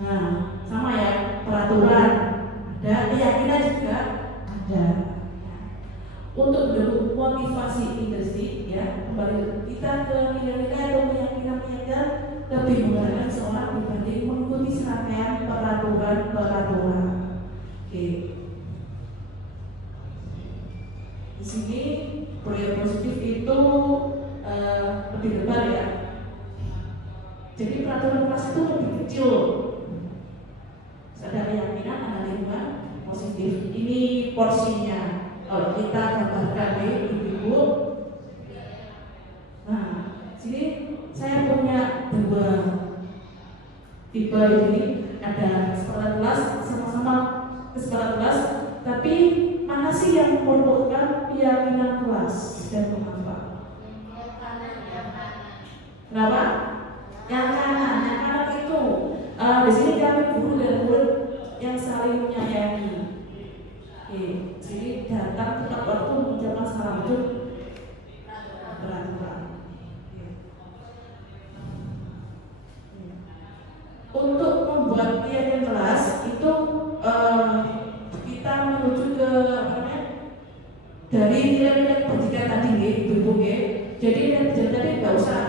Nah, sama ya, peraturan ada, keyakinan juga ada. Untuk mendukung motivasi industri, ya, kembali kita ke nilai-nilai atau keyakinan lebih menghargai seorang dibanding mengikuti serangkaian peraturan. Oke. Di sini proyek positif itu lebih lebar ya. Jadi peraturan kelas itu lebih kecil. Ada keyakinan, ada lingkungan positif. Ini porsinya. Kalau kita gambarkan ibu-ibu. Nah, sini saya punya 2 tipe ini. Ada kesepakatan kelas, sama-sama kesepakatan kelas. Tapi mana sih yang merupakan keyakinan kelas dan mengapa? Kenapa? Yang kanan itu. Di sini kami guru dan murid yang saling menyayangi. Oke, jadi datang tepat waktu mengucapkan salam itu peraturan. Untuk membuat keyakinan kelas itu kita menuju ke dari nilai-nilai pendidikan tadi ibu-ibu. Jadi nilai tadi nggak usah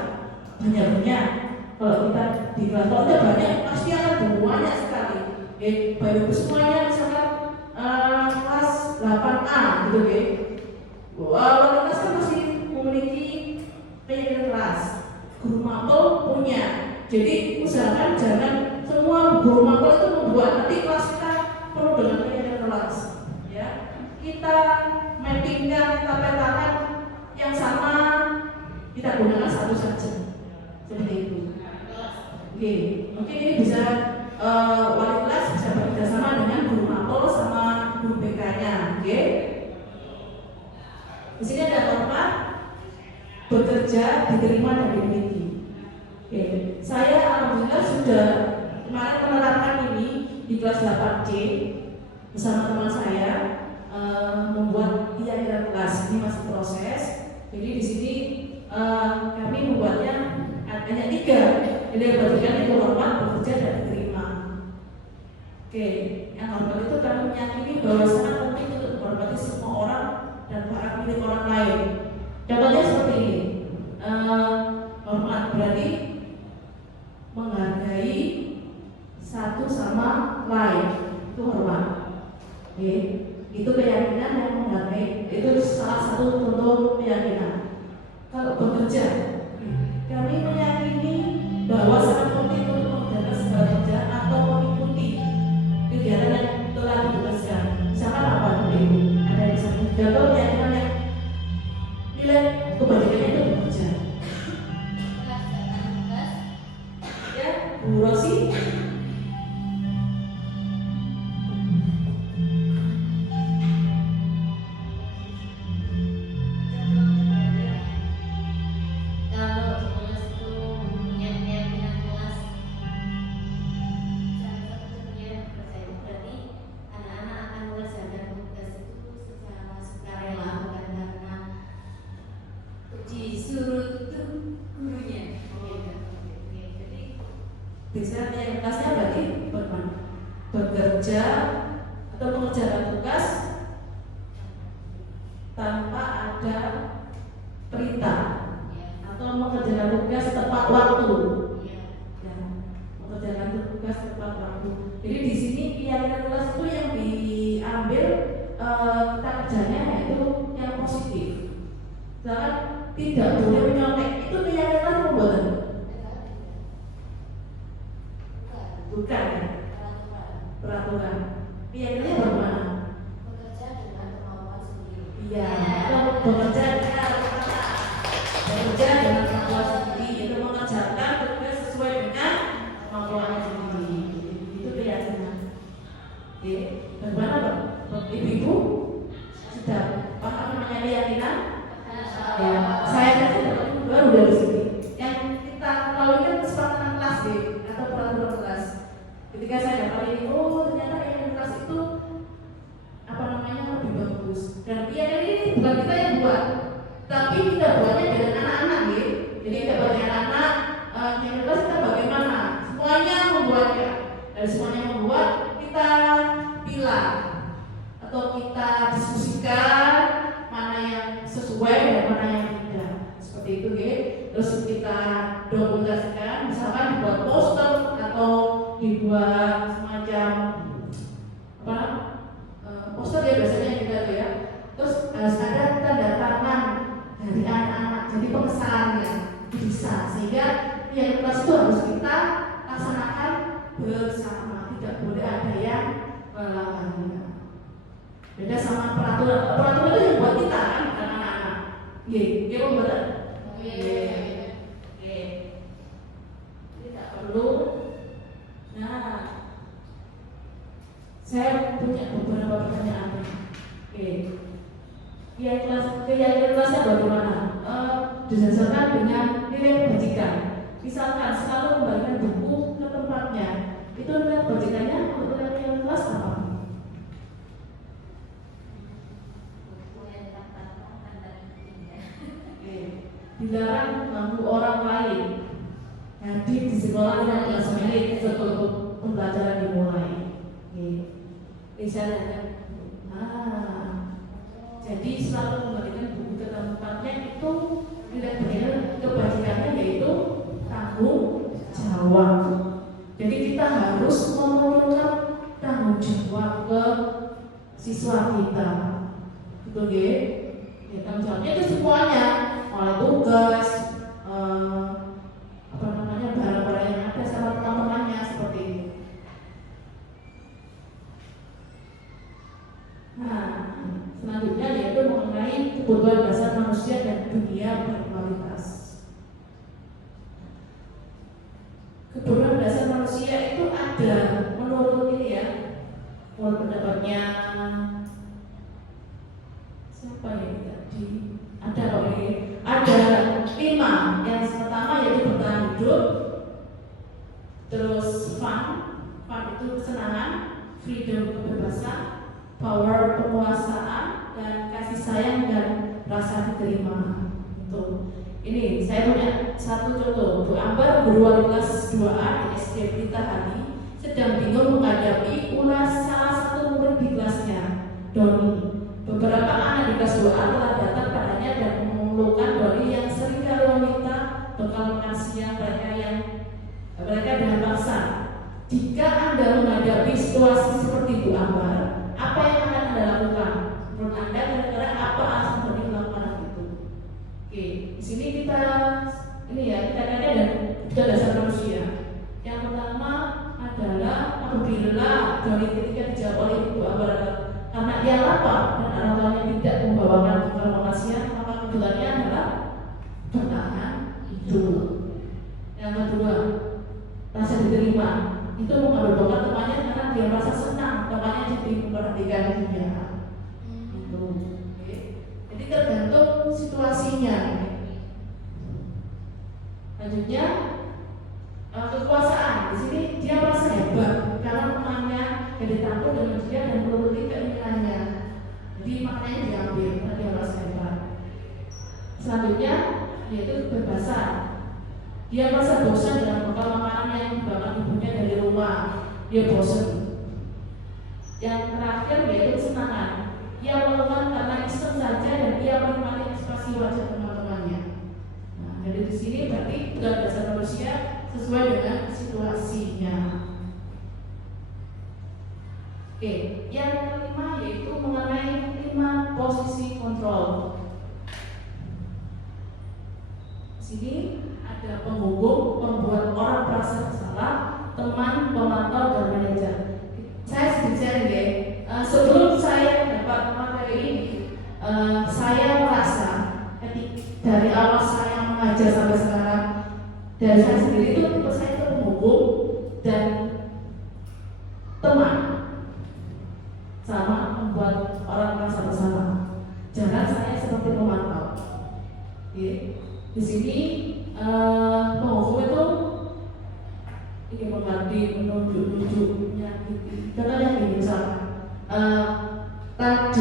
banyak-banyak. Kalau kita di kelas kalau ada banyak pasti akan banyak sekali. Baru semuanya misalkan kelas 8A gitu wali kelas kan masih memiliki keyakinan kelas. Guru mapel punya. Jadi usahakan jangan semua guru mapel itu membuat nanti kelas kita penuh dengan keyakinan kelas. Ya, kita mappingkan, kita petakan yang sama, kita gunakan satu saja. Seperti itu. Oke, mungkin ini bisa wali kelas bisa bekerja sama dengan guru mapel sama guru BK-nya. Oke. Di sini ada norma bekerja, diterima dan dimiliki. Oke. Saya alhamdulillah sudah kemarin menerapkan ini di kelas 8C bersama teman saya membuat keyakinan kelas. Ini masih proses. Jadi di sini kami membuatnya hanya 3. Jadi yang bertiga itu hormat, bekerja dan diterima. Oke, yang hormat itu kami meyakini bahwa sangat penting untuk menghormati semua orang dan para milik orang lain. Contohnya seperti ini. Hormat berarti menghargai satu sama lain, itu hormat. Oke, itu keyakinan yang menghargai. Itu salah satu contoh keyakinan. Kalau bekerja, kami meyakini bahwa sangat penting untuk menjaga segala kerja atau mengikuti kegiatan yang telah ditugaskan. Misalkan apa Ibu? Ada misalnya contoh keyakinan yang nilai kebajikannya itu bekerja. Ya, Bu Rosi. Bisa kelasnya berarti bekerja atau mengerjakan tugas tanpa ada perintah atau mengerjakan tugas tepat waktu. Ya, mengerjakan tugas tepat waktu. Jadi di sini keyakinan kelas itu yang diambil kita kerjanya yaitu yang positif. Jangan tidak boleh menyontek. Itu keyakinan pembuatan. Bukan ya? Peraturan. Keyakinannya bagaimana? Bekerja dengan kemampuan sendiri. Iya, bekerja dengan kemampuan sendiri, itu mengerjakan tugas sesuai dengan kemampuannya sendiri. Itu keyakinan. Oke, bagaimana Pak? Ibu-ibu sudah paham namanya keyakinan? Ya, saya saja dapat ilmu baru dari sini. Yang kita ketahui kan kesepakatan kelas B atau peraturan kelas. Ketika saya dapat ini, oh ternyata keyakinan kelas itu apa namanya lebih bagus. Dan keyakinan ini bukan kita yang buat, tapi kita buatnya dengan anak-anak, ya. Jadi kita buat anak-anak. Keyakinan kelas kita bagaimana? Semuanya membuatnya. Dan semuanya membuat kita pilih atau kita diskusikan mana yang sesuai dan mana yang tidak, seperti itu ya. Terus kita dokumentasikan, misalkan dibuat poster atau dibuat semacam apa poster ya biasanya juga tuh ya. Terus harus ada tanda tangan dari anak-anak, jadi pengesahannya bisa, sehingga yang kelas itu harus kita laksanakan bersama, tidak boleh ada yang melanggarnya. Beda sama peraturan. Peraturan itu yang buat kita kan, bukan anak-anak. Iya, betul. Iya. Tidak perlu. Nah, saya punya beberapa pertanyaan. Oke. Keyakinan kelasnya bagaimana? Didasarkan dengan nilai kebajikan. Misalkan selalu kembalikan buku ke tempatnya. Itu nilai kebajikannya untuk keyakinan kelas apa? Dilarang mengganggu orang lain. Hadir di sekolah 15 menit sebelum pembelajaran dimulai. Misalnya, jadi selalu kembalikan buku ke tempatnya itu nilai kebajikannya yaitu tanggung jawab. Jadi kita harus memunculkan tanggung jawab ke siswa kita. Betul ya? Tanggung jawabnya itu semuanya, mulai tugas, apa namanya barang-barang yang ada sama teman-temannya seperti itu. Nah, selanjutnya yaitu mengenai kebutuhan dasar manusia dan dunia berkualitas. Kebutuhan dasar manusia itu ada menurut ini ya, menurut pendapatnya siapa ya tadi? Ada loh ini. Ada 5. Yang pertama yaitu bertahan hidup, terus fun itu kesenangan, freedom kebebasan, power penguasaan, dan kasih sayang dan rasa diterima. Itu. Ini saya punya satu contoh. Bu Ambar, guru wali kelas 2A di SD Pelita Hadi, sedang bingung menghadapi ulas salah satu murid di kelasnya, Doni. Beberapa anak di kelas 2A telah datang padanya dan mengeluhkan Doni yang seringkali meminta bekal makan siang mereka dengan paksa. Jika Anda menghadapi situasi seperti Bu Ambar, apa yang akan Anda lakukan? Menurut Anda kira-kira apa alasan Doni melakukan hal itu? Oke, di sini kita kaya dan juga dasar manusia. Yang pertama adalah apabila Doni ketika dijawab oleh Ibu Ambar karena ia lapar dan orang tuanya tidak membawakan bekal makan siang, maka kebutuhannya adalah bertahan hidup. Yang kedua, rasa diterima. Itu mengambil bekal temannya karena dia merasa senang temannya jadi memperhatikan dia. Itu. Oke. Jadi tergantung situasinya. Selanjutnya, kekuasaan. Di sini dia merasa hebat karena temannya jadi takut dengan dia dan menuruti keinginannya. Jadi maknanya diambil karena dia merasa hebat. Selanjutnya yaitu kebebasan. Dia merasa bosan dengan bekal makanan yang dibawa ibunya dari rumah. Dia bosan. Yang terakhir yaitu kesenangan. Ia melakukan karena iseng saja dan ia menikmati ekspresi wajah teman-temannya. Nah, jadi di sini berarti bukan dasar manusia sesuai dengan situasinya. Oke, yang kelima yaitu mengenai 5 posisi kontrol. Di sini ada penghubung, pembuat orang merasa bersalah, teman, pemantau, dan manajer. Saya sedikit sharing deh. Sebelum saya dapat materi ini, saya merasa dari awal saya mengajar sampai sekarang, dari saya sendiri itu tipe saya itu penghubung dan teman.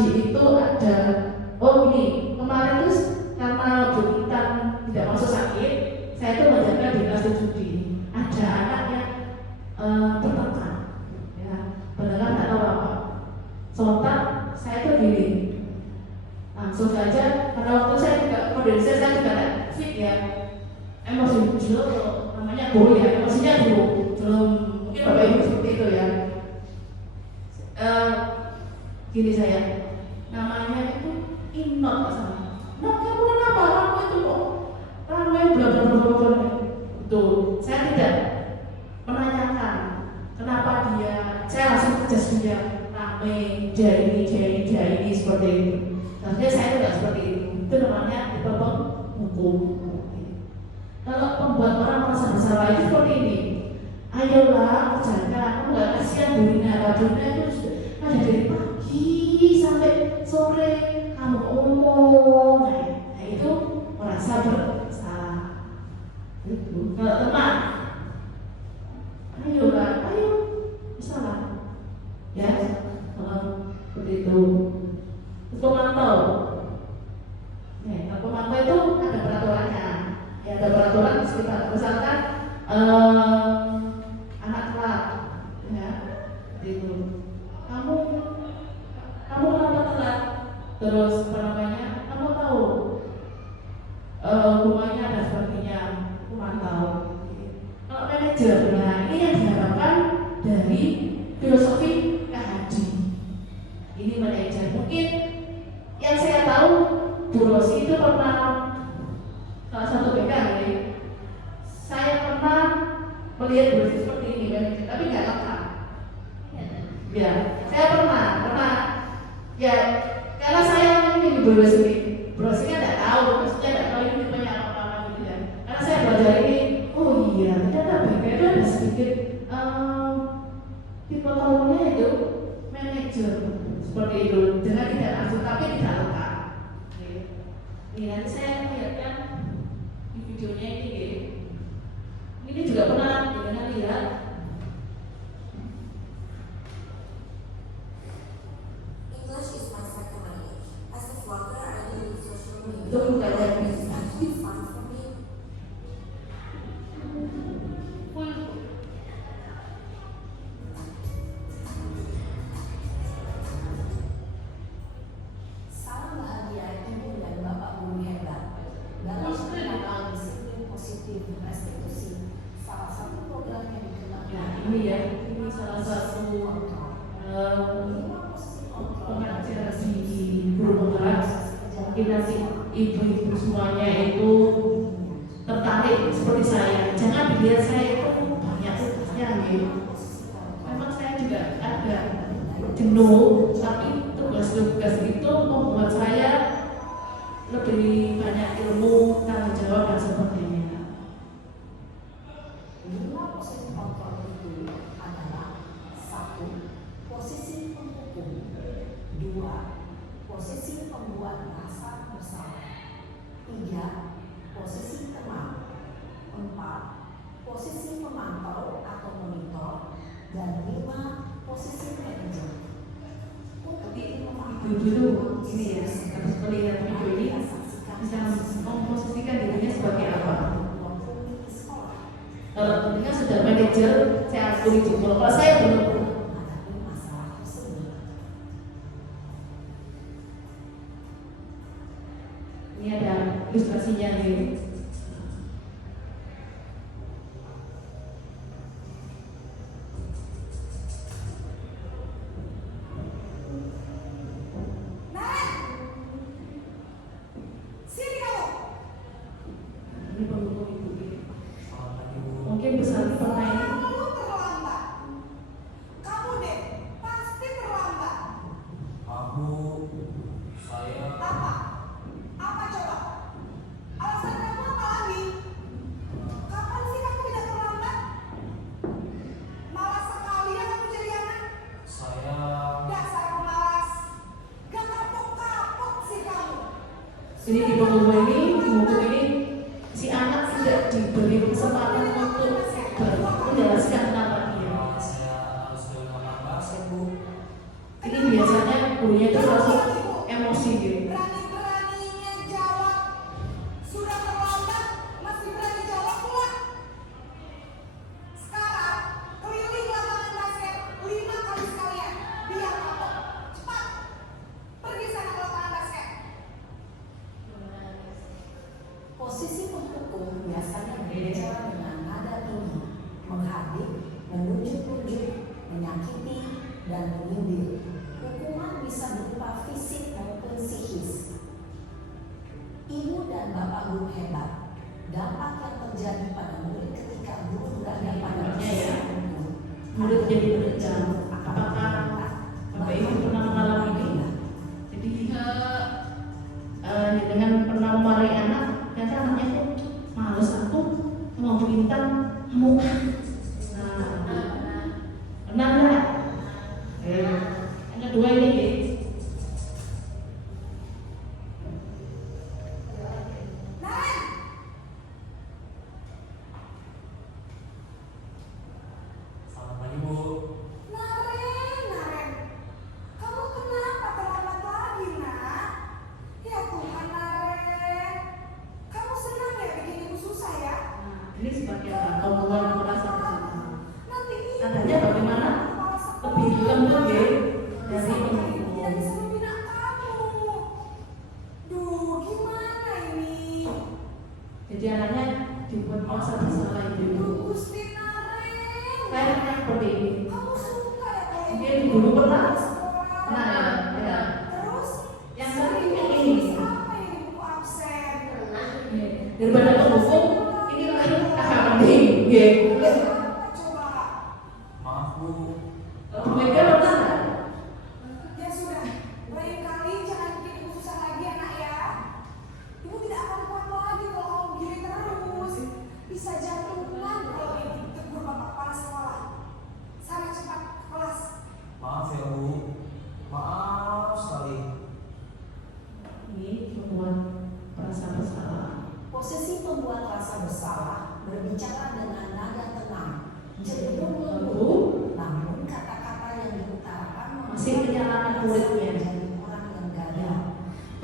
tadi itu ada, oh ini kemarin itu karena Bu Intan tidak masuk sakit, saya itu menjaga di kelas 7D. Ada anak yang bertengkar, ya, bertengkar nggak tahu apa. Sontak saya itu gini, langsung saja karena waktu saya juga kondisi saya juga fit ya, emosi dulu namanya boy ya, emosinya belum mungkin bapak ibu seperti itu ya. Gini saya, namanya itu Inot sama. Nah, kamu kenapa? Kamu itu kok ramai bla bla bla bla. Tuh, saya tidak menanyakan kenapa saya langsung adjust dia ramai jadi seperti itu. Tapi saya tidak seperti itu. Itu namanya dipotong hukum. Kalau membuat orang merasa bersalah itu seperti ini. Ayolah kerjakan, kamu nggak kasihan Burina itu ada dari pagi sampai sore kamu ngomong, nah itu merasa bersalah. Itu kalau teman, ayo salah, ya, seperti itu. Pemantau, pemantau itu ada peraturannya, ya ada peraturan sekitar misalkan anak kelas, ya, itu. Kamu kenapa telat? Terus apa namanya? Kamu tahu rumahnya ada sepertinya, aku mantau. Kalau manajer, nah ini yang diharapkan dari filosofi KHD. Ini manajer. Mungkin yang saya tahu Bu Rosi itu pernah salah satu BK ya. Saya pernah melihat Bu Rosi seperti ini manajer, tapi nggak lengkap. Ya, saya pernah, ya, karena saya ini Bu Rosi kan tidak tahu, maksudnya tidak tahu ini tipenya apa gitu ya. Karena saya belajar ini, oh iya, ternyata BK itu ada sedikit tipe kolomnya itu manajer seperti itu, dengan tidak langsung tapi tidak lengkap. Ini nanti saya lihatkan di videonya ini juga pernah dengan lihat. English is my second language. As a vlogger, I use social media. Itu bukan lagi. It's actually fun for me. Salam bahagia Ibu dan Bapak Guru hebat. Dalam mengenal disiplin positif restitusi, salah satu program yang dikenal. Ya, ini ya, ini salah satu pengajar di guru kelas. Mungkin nanti ibu-ibu semuanya itu tertarik seperti saya. Jangan dilihat saya itu banyak tugasnya gitu. Memang saya juga ada jenuh, tapi tugas-tugas itu membuat saya lebih banyak ilmu, tanggung jawab dan sebagainya. Lima posisi kontrol itu adalah 1. Posisi penghukum, 2. Posisi pembuat rasa bersalah, 3. Posisi teman, 4. Posisi pemantau atau monitor, dan 5. Posisi manajer. Dulu ini ya, harus melihat video ini bisa memposisikan dirinya sebagai apa. Kalau tentunya sudah manajer, saya akui jempol. Kalau saya belum. Ini ada ilustrasinya nih. Sini kamu. Ini pendukung ibu ini. Mungkin besar pernah ini. Kamu terlambat. Kamu deh pasti terlambat. Saya Apa? Apa coba? Alasan kamu apa lagi? Kapan sih kamu tidak terlambat? Malas sekali ya kamu jadi anak. Dasar pemalas. Gak kapok-kapok sih kamu. Ini di buku ini si anak tidak diberi kesempatan untuk menjelaskan kenapa dia. harus dengan bahasa Bu. Ini biasanya gurunya itu langsung emosi gitu. Berani-beraninya jawab. Sudah terlambat, masih berani jawab pula. Sekarang, keliling lapangan basket 5 kali sekalian. Biar kapok. Cepat. Pergi sana ke lapangan basket. Posisi penghukum biasanya berbicara dengan nada tinggi, menghardik, menunjuk-nunjuk, menyakiti, dan menyindir. Hukuman bisa berupa fisik maupun psikis. Ibu dan bapak guru hebat, dampak yang terjadi pada murid ketika guru berada pada posisi hukum. Murid jadi berjalan. Apakah Bapak Ibu pernah mengalami ini? Jadi dengan pernah memarahi anak, ternyata anaknya tuh males aku mau bintang muka. Nah, pernah nggak? Yang kedua ini. Selamat pagi Bu. Naren, kamu kenapa terlambat lagi, nak? Ya Tuhan, Naren, kamu senang ya bikin ibu susah ya? Ini sebagai kaum merasa bersalah. Nanti ibu Adanya bagaimana lebih lembut ya dari tidak penghukum. bisa membina kamu. Duh, gimana ini? Jadi anaknya dibuat merasa bersalah itu. Duh, Gusti Naren, Kayaknya seperti ini. kamu suka ya kalau ibu Mungkin dulu pernah. sekolah? Nah, ya. Terus Yang sering sering yang nulis ini. apa ini buku absen? Daripada penghukum, ini lain agak penting. Ya. Apa coba? Maaf Bu. Bu Mega pernah nggak? Ya sudah, lain kali jangan bikin ibu susah lagi ya nak ya. Ibu tidak akan kuat lagi kalau kamu gini terus. Bisa jantungan kalau ibu ditegur bapak kepala sekolah. Sana cepat ke kelas. Maaf ya Bu. Maaf sekali. Ini membuat merasa bersalah. Posisi pembuat rasa bersalah berbicara dengan nada tenang, cenderung lembut, Lalu namun kata-kata yang diutarakan masih menyalahkan muridnya. menjadi orang yang gagal.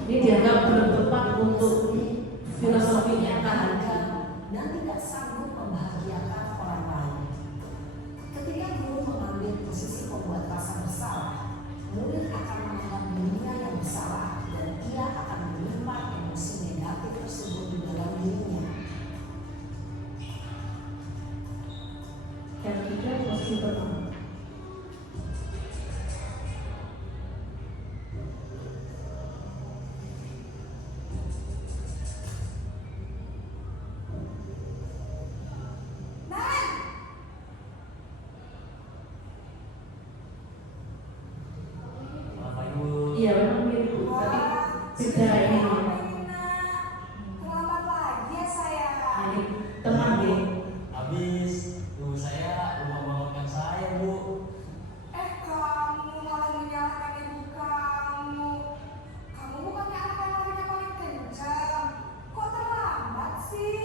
Ini dianggap bertempat untuk filosofinya kan. Dan tidak sanggup membahagiakan orang lain. Ketika guru mengambil posisi pembuat rasa bersalah, murid akan menganggap dirinya yang bersalah dan ia akan menyimpan emosi negatif tersebut di dalam dirinya. Dan juga posisi pertama. Naren, Selamat pagi Bu. Iya memang mirip Bu, tapi beda ini. terlambat lagi ya saya. Ini teman deh. Habis ibu saya lupa bangunkan saya Bu. Kamu malah menyalahkan ibu kamu. Kamu bukannya anak yang larinya paling kencang. Kok terlambat sih?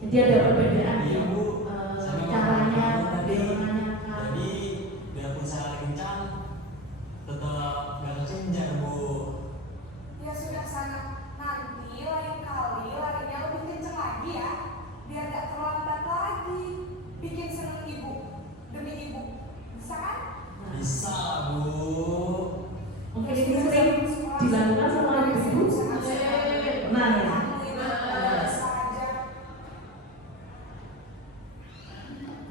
Jadi ada perbedaan Iya Bu. Saya memang caranya bangun tadi. bagaimana. Jadi biarpun saya lagi kencang, tetap gak kencang Bu. Ya sudah sana. Nanti lain kali larinya lebih kencang lagi ya. Biar gak terlambat lagi. Bikin seneng ibu. Demi ibu. Bisa kan? Bisa Bu. Mungkin ini sering dilakukan sama ibu. Pernah ya?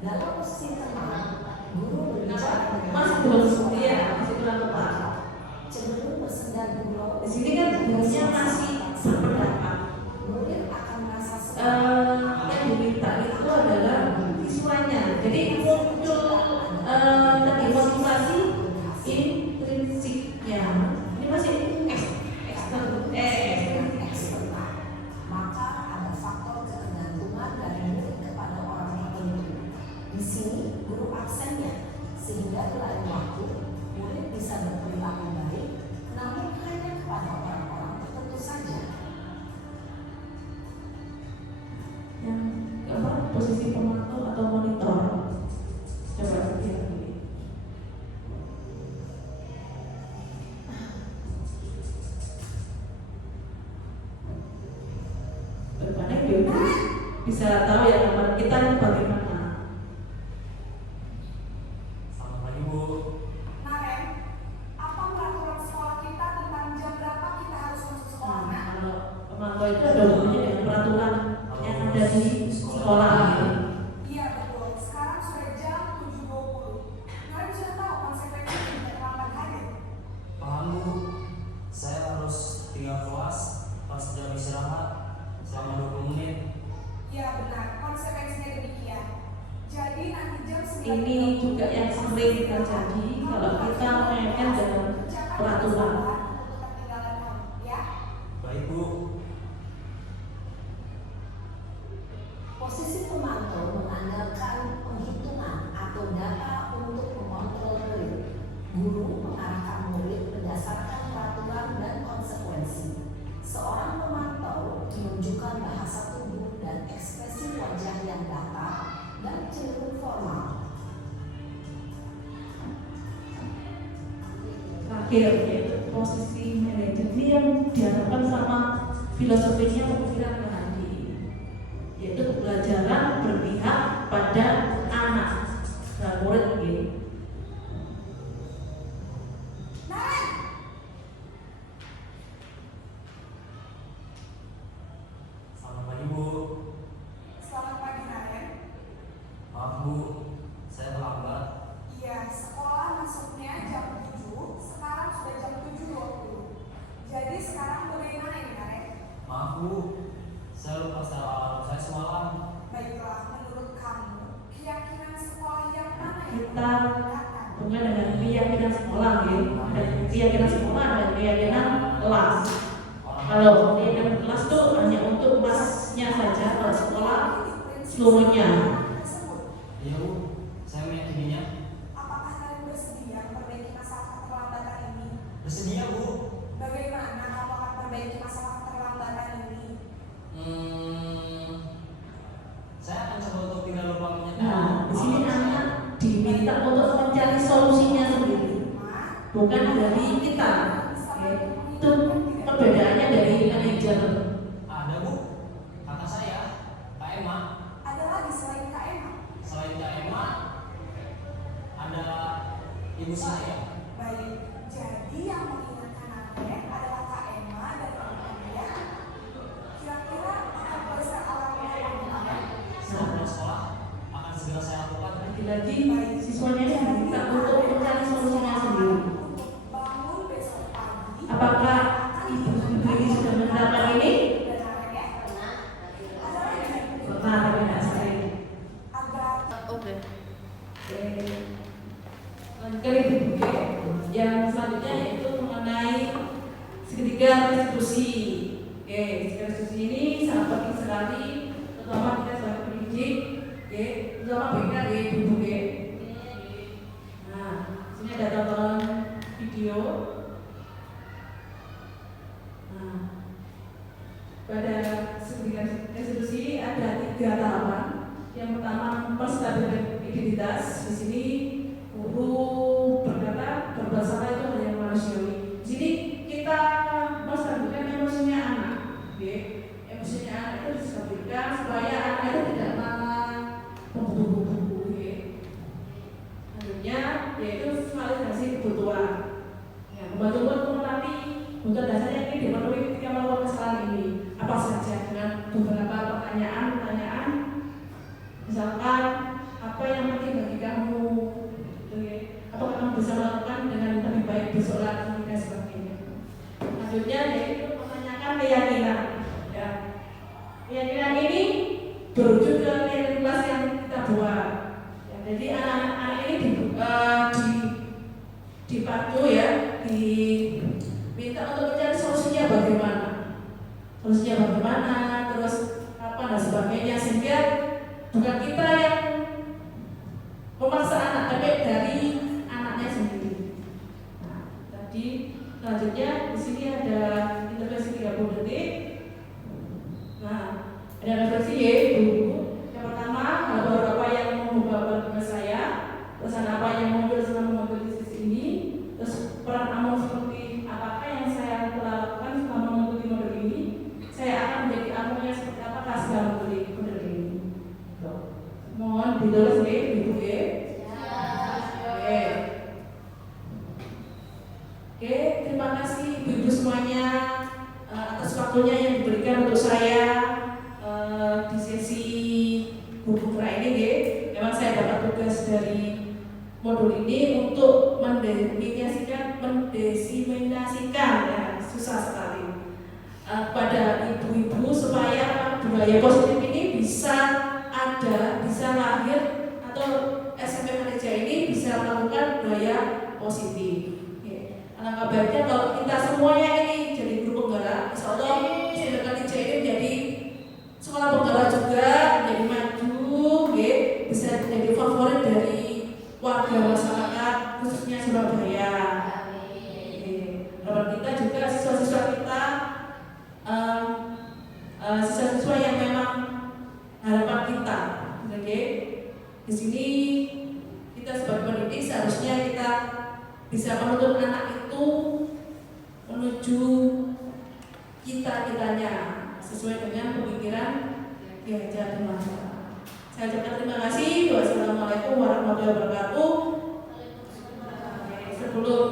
Dalam posisi tenang, guru berbicara dengan Masih belum ya, masih kurang tepat. cenderung bersendar gurau. Di sini kan gurunya masih berpendapat. Murid akan merasa Yang diminta itu adalah siswanya. Jadi muncul tadi motivasi intrinsiknya. Ini masih eksternal. Maka ada faktor ketergantungan dari murid kepada orang tertentu. Di sini guru absennya, sehingga di lain waktu murid bisa berperilaku baik, namun hanya kepada orang-orang tertentu saja. yang apa posisi pemantau atau monitor. Coba lihat ini. bisa tahu ya gambaran kita itu bagaimana. Selamat pagi Bu. Naren, apa peraturan sekolah kita tentang jam berapa kita harus masuk sekolah? Nah, kalau pemantau itu ada hubungannya dengan peraturan yang ada di sekolah gitu. Iya betul, sekarang sudah jam 7.20. Naren sudah tahu konsekuensinya jika terlambat hadir. Paham Bu. Saya harus tinggal kelas pas jam istirahat selama 20 menit. Iya benar, konsekuensinya demikian. Jadi nanti jam 9. Ini juga yang sering terjadi kalau kita main dengan peraturan. Ya. Baik Bu. Posisi pemantau mengandalkan penghitungan atau data untuk mengontrol murid. Guru mengarahkan murid berdasarkan peraturan dan konsekuensi. Seorang pemantau menunjukkan bahasa tubuh dan ekspresi wajah yang datar dan cenderung formal. Terakhir yaitu posisi manajer, ini yang diharapkan sama filosofinya pemikiran Gandhi, yaitu pembelajaran berpihak pada anak dan murid gitu. Selamat pagi Bu. Selamat pagi Naren. Maaf Bu, saya terlambat. Iya, sekolah masuknya jam 7, sekarang sudah jam 7.20. Jadi sekarang bagaimana ini Naren? Maaf Bu, saya lupa setel alarm saya semalam. Baiklah, menurut kamu, keyakinan sekolah yang mana yang Kita digunakan? hubungan dengan keyakinan sekolah gitu. Ada keyakinan sekolah dan keyakinan kelas. Kalau keyakinan kelas itu hanya untuk kelasnya saja, kalau sekolah seluruhnya. Iya Bu, saya meyakininya. Apakah kalian bersedia memperbaiki masalah keterlambatan ini? Bersedia Bu. Bagaimana kamu akan memperbaiki masalah keterlambatan ini? Saya akan coba untuk tidak lupa menyatakan. Nah, di sini anak diminta untuk mencari solusinya sendiri, bukan dari kita. Oke. Itu perbedaannya dari manajer. Ada Bu, kata saya, Kak Emma. Ada lagi selain Kak Emma? Selain Kak Emma, ada ibu saya. Baik, jadi yang mengingatkan Naren adalah Kak Emma dan Ibu ya. Kira-kira akan selesai alarmnya Naren? Setelah sekolah, akan segera saya lakukan. Lagi-lagi siswanya ini diminta untuk mencari solusinya sendiri. Bangun besok pagi. Apakah ibu sendiri sudah menerapkan ini? Dan Naren ya. Ada lagi Pernah tapi tidak sering. agar Oke. Lanjutkan Ibu Buke. Yang selanjutnya yaitu mengenai segitiga restitusi. Oke, segitiga restitusi ini sangat penting sekali, terutama kita sebagai pendidik, ya, terutama BK ya Ibu Buke. Nah, sini ada tontonan video. Nah, pada segitiga restitusi ada 3 tahapan. Yang pertama menstabilkan identitas. Di sini guru berkata berbahasa itu hal yang manusiawi. Di sini kita menstabilkan emosinya anak, oke? Emosinya anak itu distabilkan supaya anak itu tidak malah membutuhkan, oke? Selanjutnya yaitu validasi kebutuhan. Ya, membantu mengenali kebutuhan dasarnya ini dipenuhi ketika melakukan kesalahan ini. Apa saja dengan beberapa pertanyaan. Misalkan apa yang penting bagi kamu, apa kamu bisa melakukan dengan lebih baik besok lagi dan sebagainya. Selanjutnya yaitu menanyakan keyakinan. Ya. Keyakinan ini berujung ke keyakinan kelas yang kita buat. Ya, jadi anak-anak ini dipacu ya, diminta untuk mencari solusinya bagaimana, terus apa dan sebagainya, sehingga bukan kita yang memaksa anak, tapi dari anaknya sendiri. Nah, tadi selanjutnya di sini ada intervensi 30 detik. Nah, ada intervensi ya Ibu. Yang pertama, ada apa yang mengubah tugas saya, terus ada apa yang mengambil selama mengambil di sini, terus peran kamu seperti apakah yang saya telah lakukan selama mengikuti model ini, saya akan menjadi amunya seperti apakah setelah mengikuti model ini. Oke, terima kasih ibu-ibu semuanya atas waktunya yang diberikan untuk saya di sesi Bukra ini. Memang saya dapat tugas dari modul ini untuk mendesimasikan ya, susah sekali pada ibu-ibu supaya budaya positif ini bisa ada, bisa lahir, atau SMP Malaysia ini bisa melakukan budaya positif. Alangkah baiknya kalau kita semuanya ini jadi guru penggerak, insya Allah SMP Malaysia ini menjadi sekolah penggerak juga, menjadi maju, bisa menjadi favorit dari warga masyarakat khususnya Surabaya. Harapan kita juga siswa-siswa kita, siswa-siswa yang memang harapan kita, di sini kita sebagai pendidik seharusnya kita bisa menuntun anak itu menuju cita-citanya sesuai dengan pemikiran Ki Hajar Dewantara. Saya ucapkan terima kasih. Wassalamualaikum warahmatullahi wabarakatuh. Sebelum